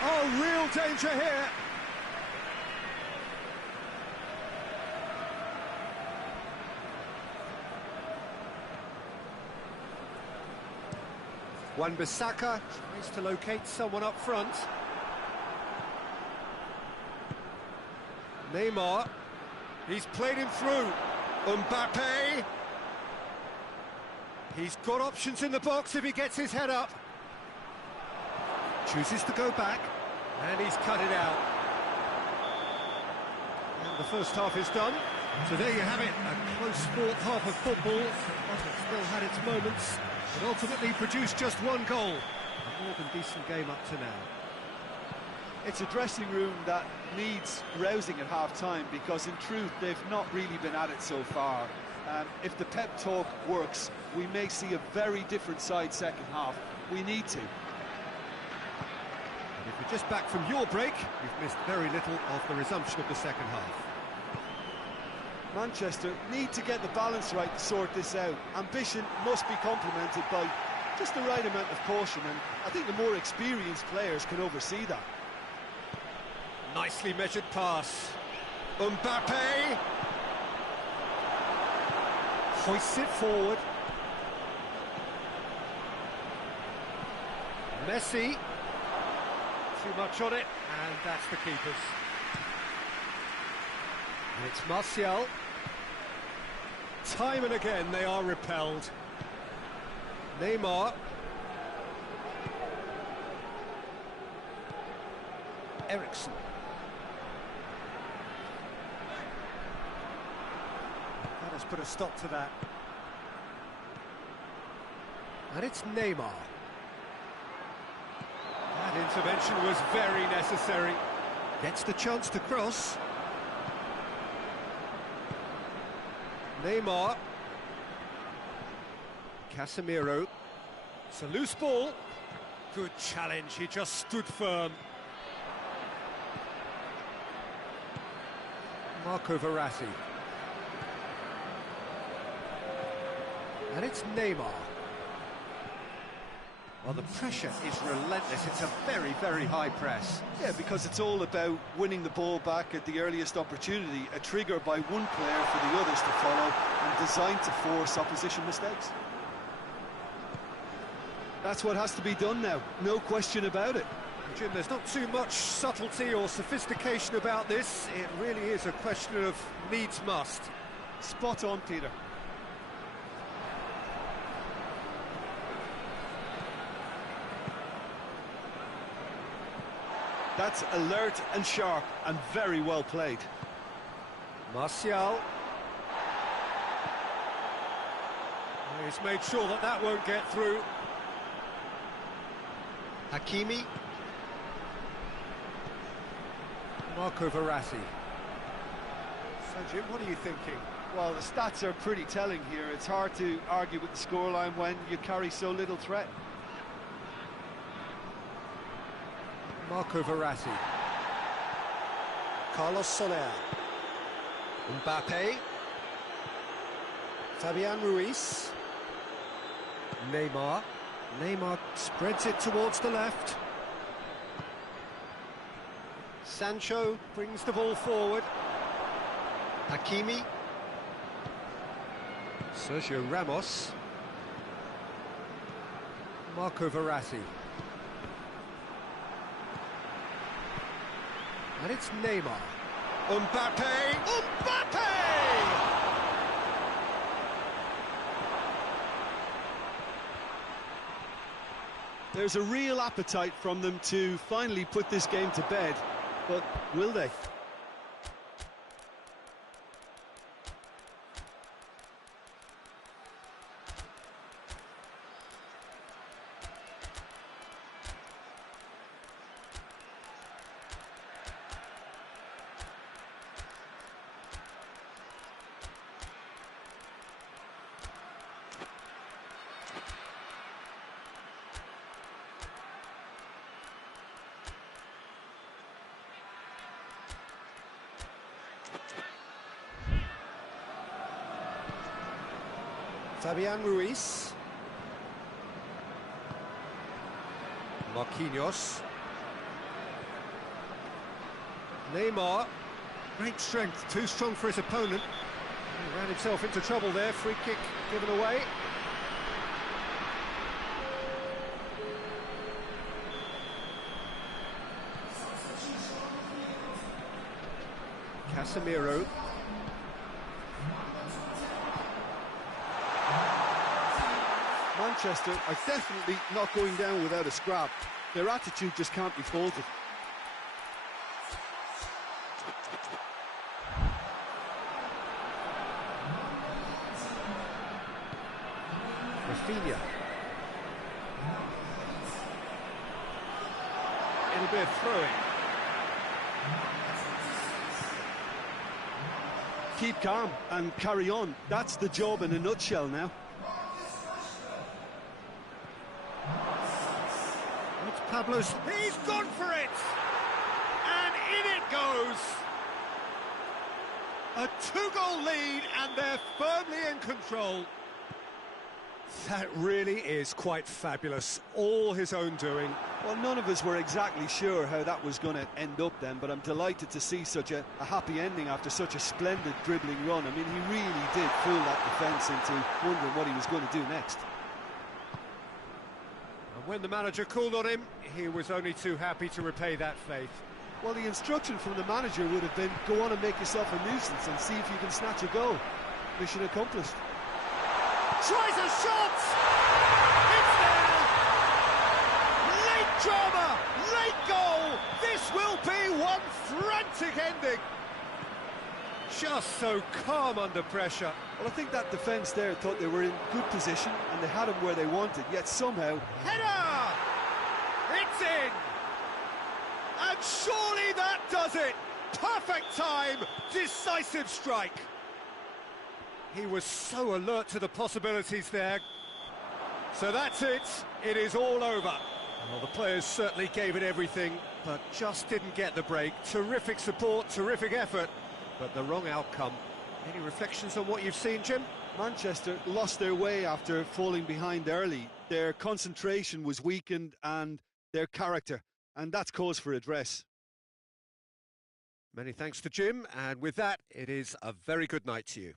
Oh, real danger here. Wan-Bissaka tries to locate someone up front. Neymar. He's played him through. Mbappe. He's got options in the box if he gets his head up. Chooses to go back. And he's cut it out. And the first half is done. So there you have it. A close sport half of football. But it still had its moments. But ultimately produced just one goal. A more than decent game up to now. It's a dressing room that needs rousing at half-time, because in truth they've not really been at it so far. If the pep talk works, we may see a very different side second half. We need to. And if you're just back from your break, you've missed very little of the resumption of the second half. Manchester need to get the balance right to sort this out. Ambition must be complemented by just the right amount of caution, and I think the more experienced players can oversee that. Nicely measured pass. Mbappe! Hoists it forward. Messi. Too much on it, and that's the keepers. And it's Martial. Time and again they are repelled. Neymar. Ericsson. That has put a stop to that. And it's Neymar. That intervention was very necessary. Gets the chance to cross. Neymar. Casemiro. It's a loose ball. Good challenge, he just stood firm. Marco Verratti. And it's Neymar. Well, the pressure is relentless. It's a very, very high press. Yeah, because it's all about winning the ball back at the earliest opportunity, a trigger by one player for the others to follow, and designed to force opposition mistakes. That's what has to be done now, no question about it. Jim, there's not too much subtlety or sophistication about this. It really is a question of needs must. Spot on, Peter. That's alert and sharp and very well played. Martial. He's made sure that that won't get through. Hakimi. Marco Verratti. So, Jim, what are you thinking? Well, the stats are pretty telling here. It's hard to argue with the scoreline when you carry so little threat. Marco Verratti. Carlos Soler. Mbappe. Fabian Ruiz. Neymar. Neymar spreads it towards the left. Sancho brings the ball forward. Hakimi. Sergio Ramos. Marco Verratti. And it's Neymar. Mbappe! Mbappe! There's a real appetite from them to finally put this game to bed, but will they? Fabian Ruiz. Marquinhos. Neymar. Great strength, too strong for his opponent. He ran himself into trouble there, free kick given away. Casemiro. Manchester are definitely not going down without a scrap. Their attitude just can't be faulted. Rafinha. it'll be a throw-in. Keep calm and carry on. That's the job in a nutshell now. It's Pablo's. He's gone for it! And in it goes! A two-goal lead, and they're firmly in control. That really is quite fabulous. All his own doing. Well, none of us were exactly sure how that was going to end up then, but I'm delighted to see such a happy ending after such a splendid dribbling run. I mean, he really did fool that defence into wondering what he was going to do next. And when the manager called on him, he was only too happy to repay that faith. Well, the instruction from the manager would have been, go on and make yourself a nuisance and see if you can snatch a goal. Mission accomplished. Tries a shot! It's there! Late drama! Late goal! This will be one frantic ending! Just so calm under pressure. Well, I think that defence there thought they were in good position and they had him where they wanted, yet somehow... Header! It's in! And surely that does it! Perfect time! Decisive strike! He was so alert to the possibilities there. So that's it. It is all over. Well, the players certainly gave it everything, but just didn't get the break. Terrific support, terrific effort, but the wrong outcome. Any reflections on what you've seen, Jim? Manchester lost their way after falling behind early. Their concentration was weakened and their character, and that's cause for address. Many thanks to Jim, and with that, it is a very good night to you.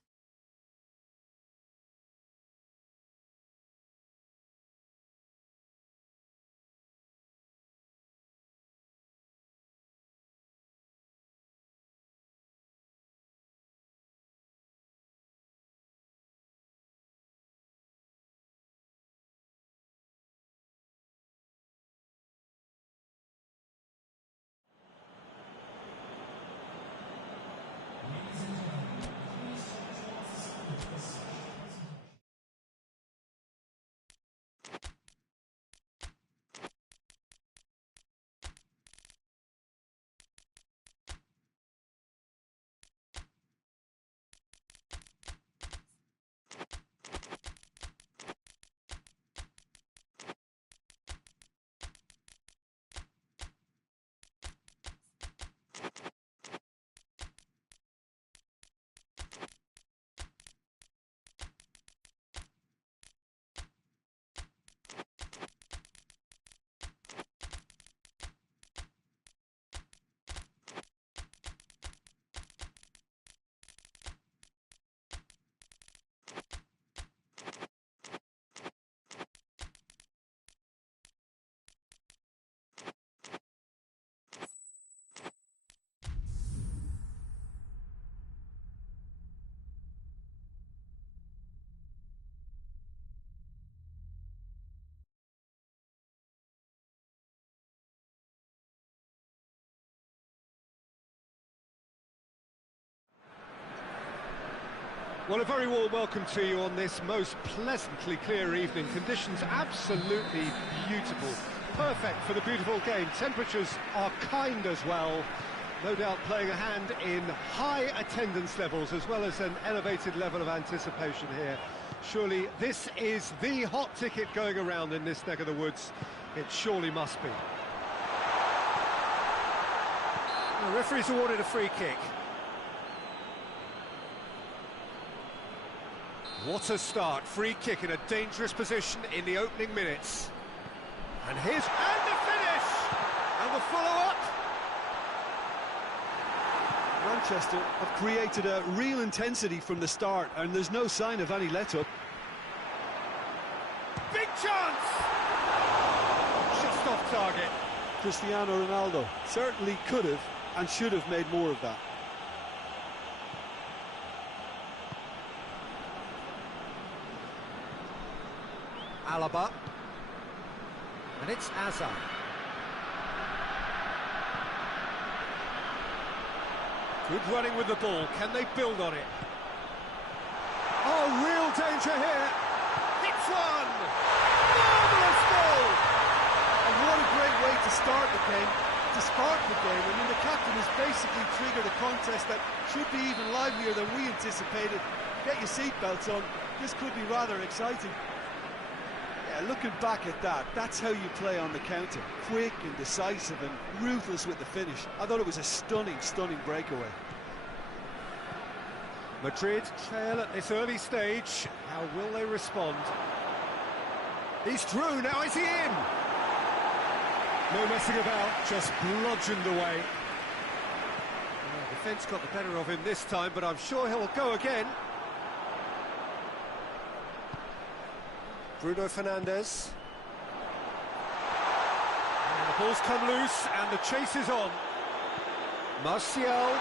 Well, a very warm welcome to you on this most pleasantly clear evening. Conditions absolutely beautiful. Perfect for the beautiful game. Temperatures are kind as well. No doubt playing a hand in high attendance levels as well as an elevated level of anticipation here. Surely this is the hot ticket going around in this neck of the woods. It surely must be. The referee's awarded a free kick. What a start, free kick in a dangerous position in the opening minutes. And the finish! And the follow-up! Manchester have created a real intensity from the start, and there's no sign of any let-up. Big chance! Just off target. Cristiano Ronaldo certainly could have and should have made more of that. Alaba, and it's Azar. Good running with the ball, can they build on it? Oh, real danger here! Hits one! Marvellous goal! And what a great way to start the game. to spark the game. I mean, the captain has basically triggered a contest that should be even livelier than we anticipated. Get your seatbelts on. This could be rather exciting. Yeah, looking back at that, that's how you play on the counter. Quick and decisive and ruthless with the finish. I thought it was a stunning, stunning breakaway. Madrid trail at this early stage. How will they respond? He's through, now is he in? No messing about, just bludgeoned away. The defence got the better of him this time, but I'm sure he'll go again. Bruno Fernandes. And the ball's come loose, and the chase is on. Martial.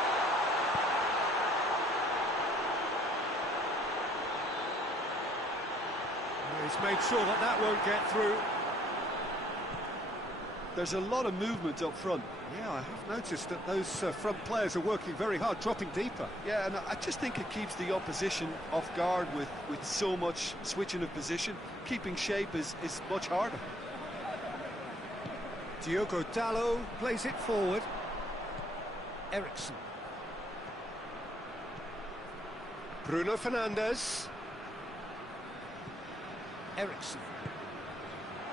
He's made sure that that won't get through. There's a lot of movement up front. Yeah, I have noticed that those front players are working very hard, dropping deeper. Yeah, and I just think it keeps the opposition off guard with so much switching of position. Keeping shape is much harder. Diogo Dalot plays it forward. Ericsson. Bruno Fernandes. Ericsson.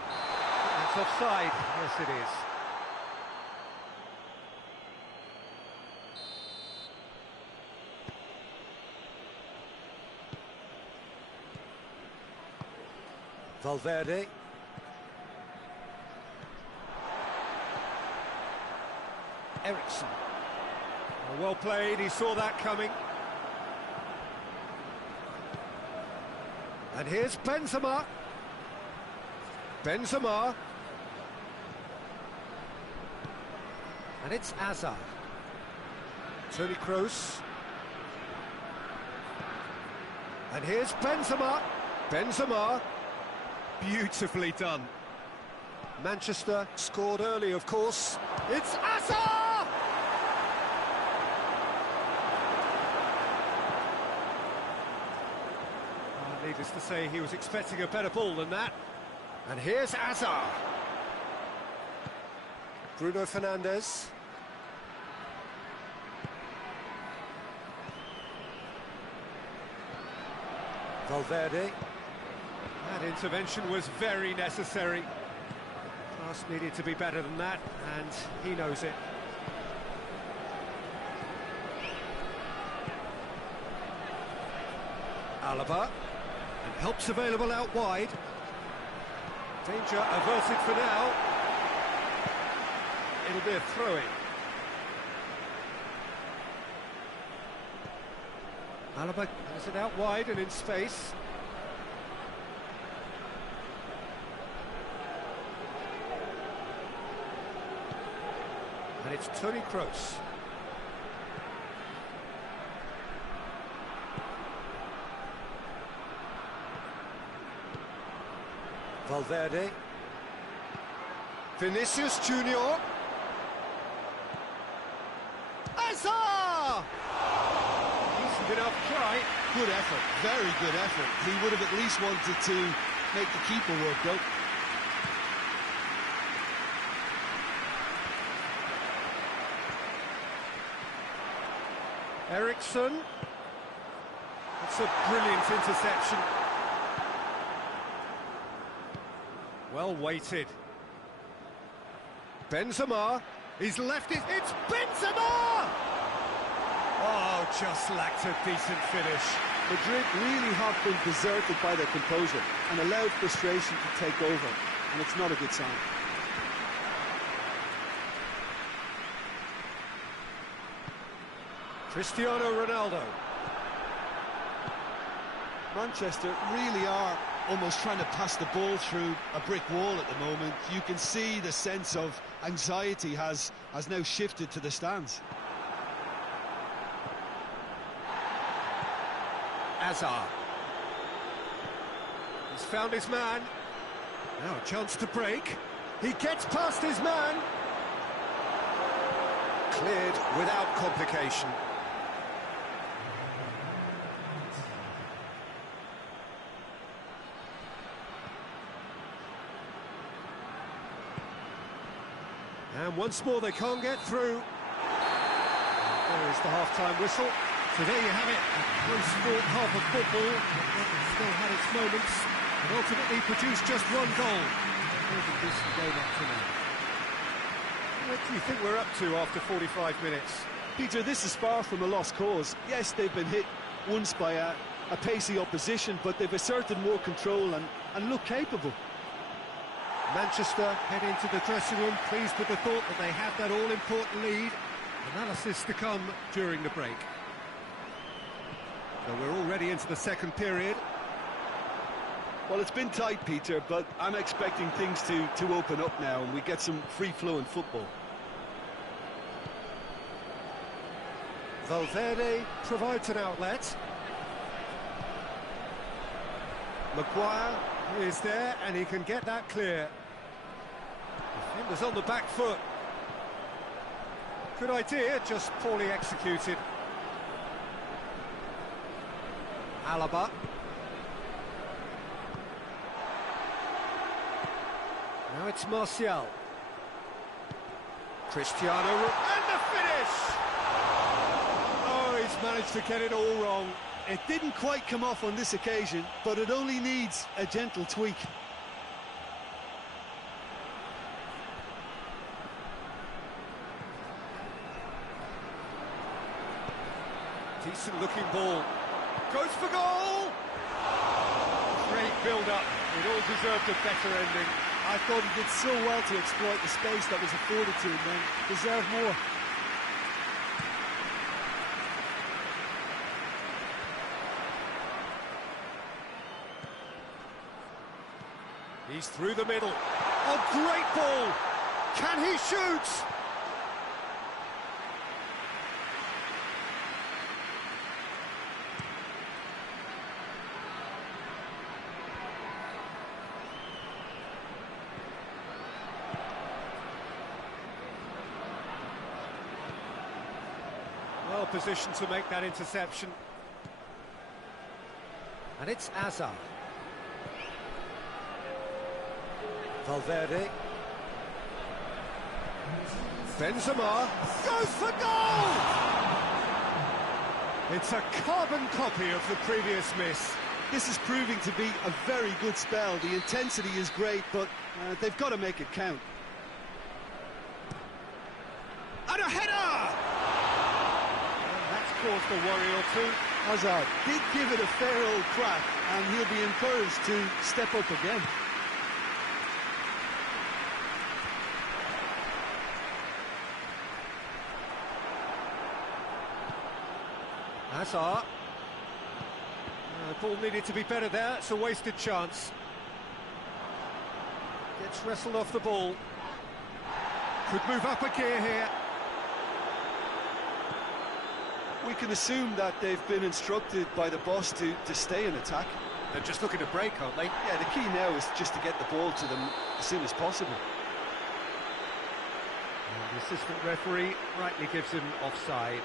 That's offside. Yes, it is. Valverde. Ericsson. Well played, he saw that coming. And here's Benzema. Benzema. And it's Hazard. Toni Kroos. And here's Benzema. Benzema. Beautifully done. Manchester scored early, of course. It's Hazard! Needless to say, he was expecting a better ball than that. And here's Hazard. Bruno Fernandes. Valverde. That intervention was very necessary. Pass needed to be better than that, and he knows it. Alaba. And help's available out wide. Danger averted for now. It'll be a throw-in. Alaba has it out wide and in space. And it's Toni Kroos. Valverde. Vinicius Junior. Hazard! Decent enough try. Good effort, very good effort. He would have at least wanted to make the keeper work, though. Ericsson. It's a brilliant interception. Well weighted. Benzema. He's left it. It's Benzema! Oh, just lacked a decent finish. Madrid really have been deserted by their composure and allowed frustration to take over, and it's not a good sign. Cristiano Ronaldo. Manchester really are almost trying to pass the ball through a brick wall at the moment. You can see the sense of anxiety has now shifted to the stands. Hazard. He's found his man. Now a chance to break. He gets past his man. Cleared without complication. And once more they can't get through. There is the half-time whistle. So there you have it, a close-fought half of football. It still had its moments, and ultimately produced just one goal. A decent game up to now. What do you think we're up to after 45 minutes? Peter, this is far from a lost cause. Yes, they've been hit once by a pacey opposition, but they've asserted more control and look capable. Manchester head into the dressing room, pleased with the thought that they have that all-important lead. Analysis to come during the break. So we're already into the second period. Well, it's been tight, Peter, but I'm expecting things to open up now and we get some free-flowing football. Valverde provides an outlet. Maguire is there and he can get that clear. Defenders on the back foot. Good idea, just poorly executed. Alaba. Now it's Martial. Cristiano, and the finish! Oh, he's managed to get it all wrong. It didn't quite come off on this occasion, but it only needs a gentle tweak. Decent looking ball. Goes for goal! Great build-up. It all deserved a better ending. I thought he did so well to exploit the space that was afforded to him and deserved more. He's through the middle. Oh, great ball! Can he shoot? Well positioned to make that interception. And it's Hazard. Valverde. Benzema goes for goal! It's a carbon copy of the previous miss. This is proving to be a very good spell. The intensity is great, but they've got to make it count. And a header! That's caused a worry or two. Hazard did give it a fair old crack, and he'll be encouraged to step up again. Hazard. The ball needed to be better there. It's a wasted chance. Gets wrestled off the ball. Could move up a gear here. We can assume that they've been instructed by the boss to stay in attack. They're just looking to break, aren't they? Yeah, the key now is just to get the ball to them as soon as possible. And the assistant referee rightly gives him offside.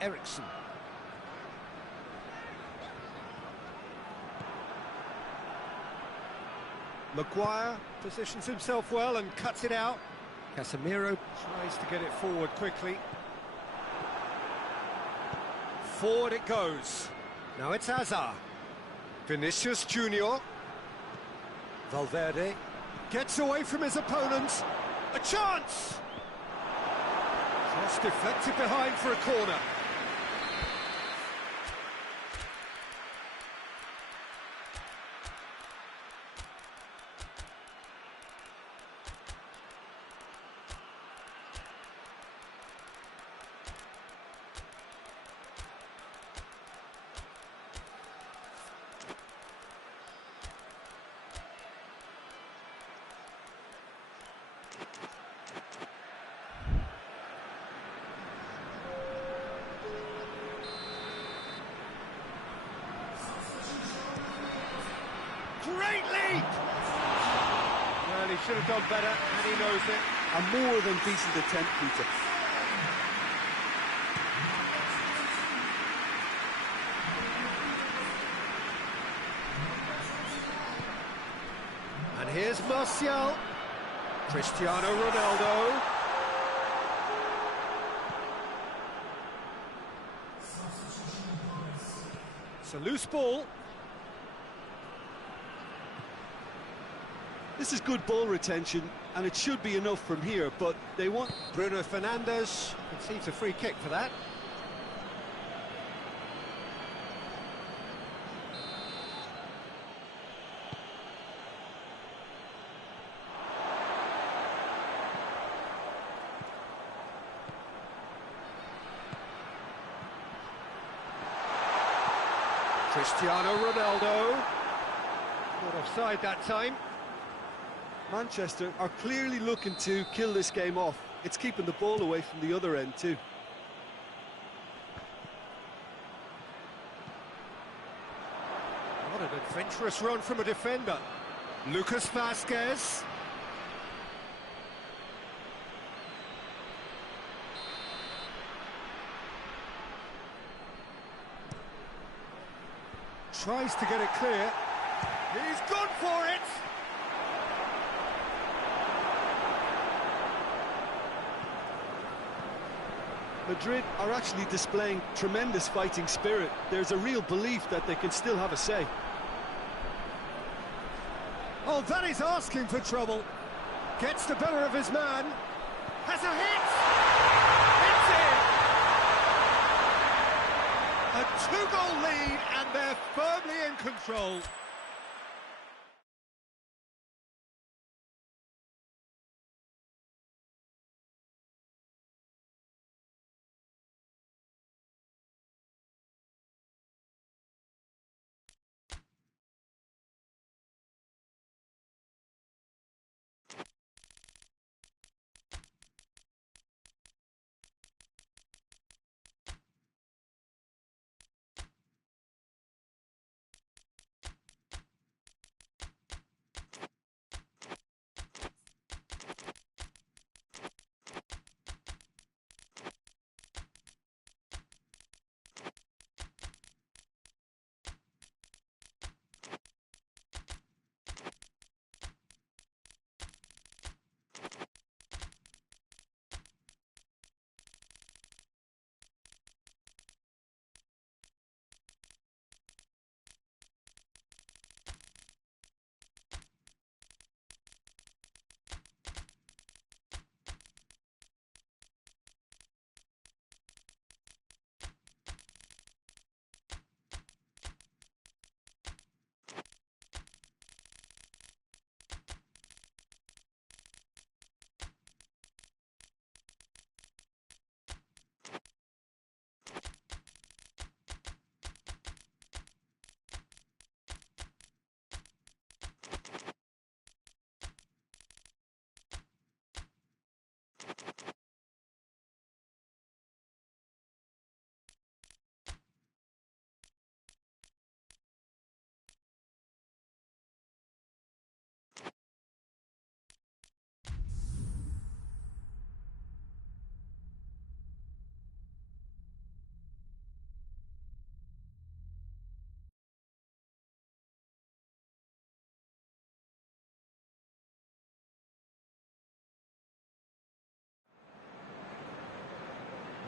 Ericsson. Maguire positions himself well and cuts it out. Casemiro tries to get it forward quickly. Forward it goes. Now it's Hazard. Vinicius Junior. Valverde gets away from his opponent. A chance! Just deflected behind for a corner. Great leap! Well, he should have done better, and he knows it. A more than decent attempt, Peter. here's Martial. Cristiano Ronaldo. It's a loose ball. This is good ball retention, and it should be enough from here, but they want... Bruno Fernandes concedes a free kick for that. Cristiano Ronaldo. Not offside that time. Manchester are clearly looking to kill this game off. It's keeping the ball away from the other end too. What an adventurous run from a defender. Lucas Vazquez. Tries to get it clear. He's gone for it! Madrid are actually displaying tremendous fighting spirit. There's a real belief that they can still have a say. Oh, that is asking for trouble. Gets the better of his man. Has a hit! It's in! A two-goal lead, and they're firmly in control.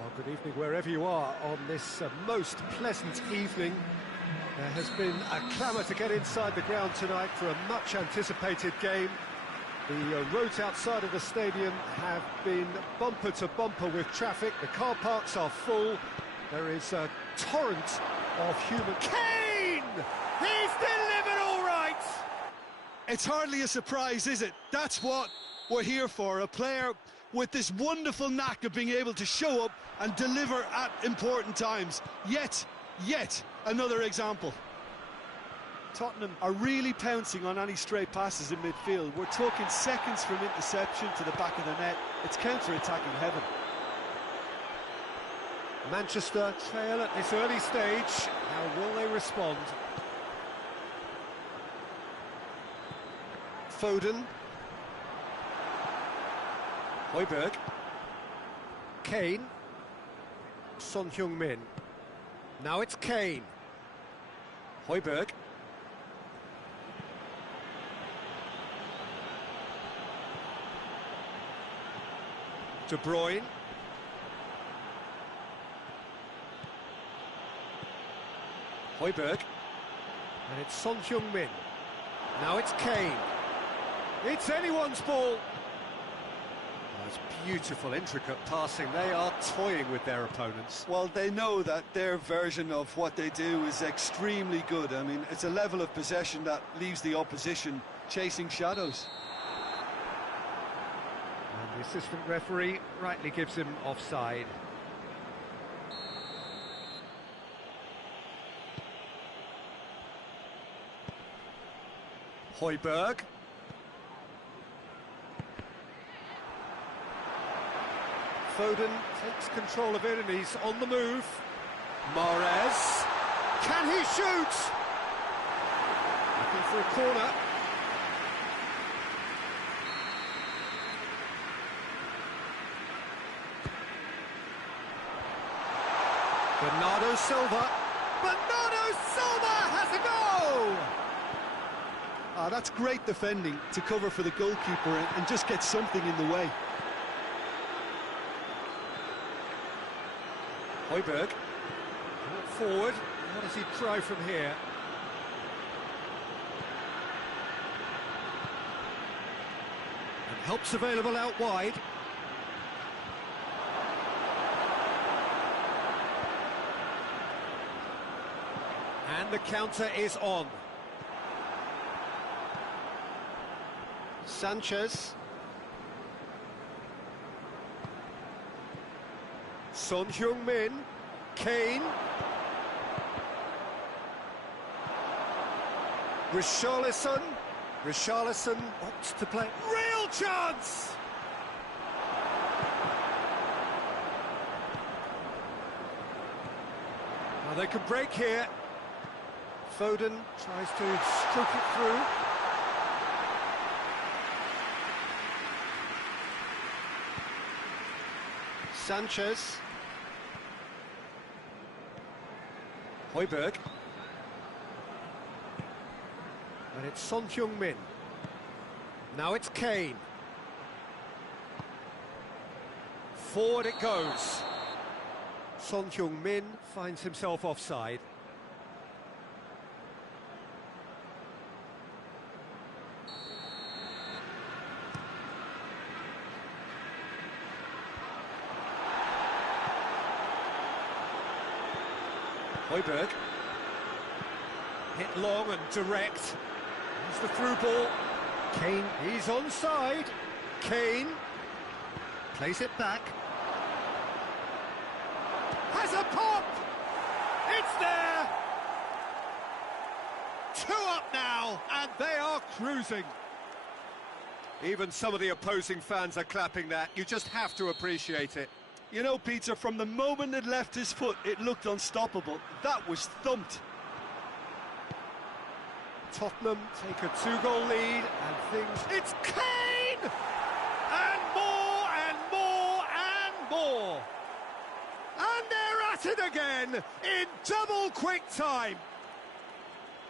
Well, good evening wherever you are on this most pleasant evening. There has been a clamour to get inside the ground tonight for a much-anticipated game. The roads outside of the stadium have been bumper to bumper with traffic. The car parks are full. There is a torrent of human... Kane! He's delivered all right! It's hardly a surprise, is it? That's what we're here for, a player with this wonderful knack of being able to show up and deliver at important times. Yet another example. Tottenham are really pouncing on any stray passes in midfield. We're talking seconds from interception to the back of the net. It's counter-attacking heaven. Manchester trail at this early stage. How will they respond? Foden. Højbjerg. Kane. Son Heung-min. Now it's Kane. Højbjerg. De Bruyne. Højbjerg. And it's Son Heung-min. Now it's Kane. It's anyone's ball. That's beautiful, intricate passing. They are toying with their opponents. Well, they know that their version of what they do is extremely good. I mean, it's a level of possession that leaves the opposition chasing shadows. And the assistant referee rightly gives him offside. Højbjerg. Foden takes control of it and he's on the move. Mahrez. Can he shoot? Looking for a corner. Bernardo Silva. Bernardo Silva has a goal! That's great defending to cover for the goalkeeper and just get something in the way. Højbjerg. Forward. What does he try from here? And help's available out wide. And the counter is on. Sanchez. Son Heung-min. Kane. Richarlison. Richarlison opts to play. Real chance! Now they can break here. Foden tries to stroke it through. Sanchez. Højbjerg. And it's Son Heung-min. Now it's Kane. Forward it goes. Son Heung-min finds himself offside. Højbjerg. Hit long and direct. Here's the through ball. Kane, he's onside. Kane plays it back. Has a pop! It's there! 2 up now, and they are cruising. Even some of the opposing fans are clapping that. You just have to appreciate it. You know, Peter, from the moment it left his foot, it looked unstoppable. That was thumped. Tottenham take a 2-goal lead and things... It's Kane! And more and more and more! And they're at it again in double quick time.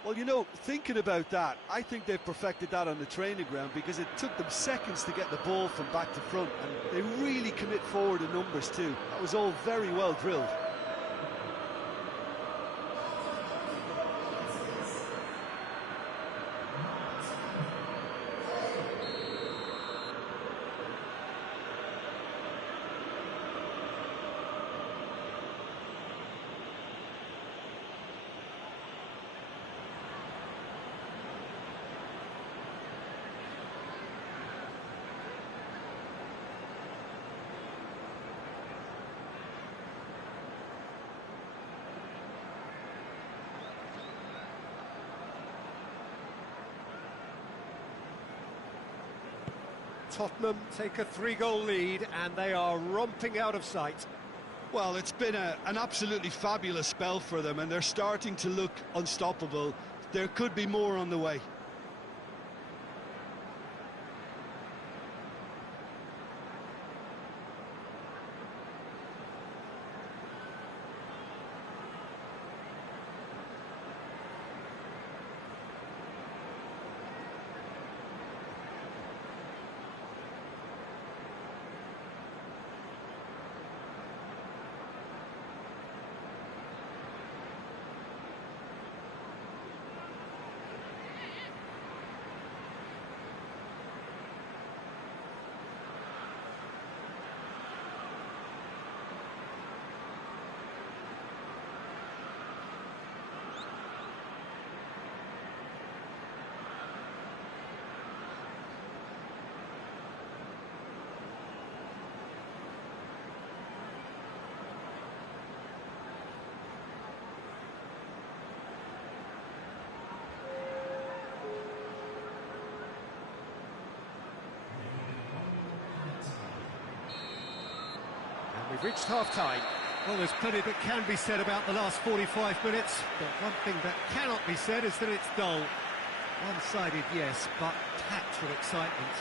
Well, you know, thinking about that, I think they've perfected that on the training ground because it took them seconds to get the ball from back to front, and they really commit forward in numbers too. That was all very well drilled. Tottenham take a 3-goal lead and they are romping out of sight. Well, it's been an absolutely fabulous spell for them, and they're starting to look unstoppable. There could be more on the way. reached half-time. Well, there's plenty that can be said about the last 45 minutes, but one thing that cannot be said is that it's dull. One-sided, yes, but packed with excitement.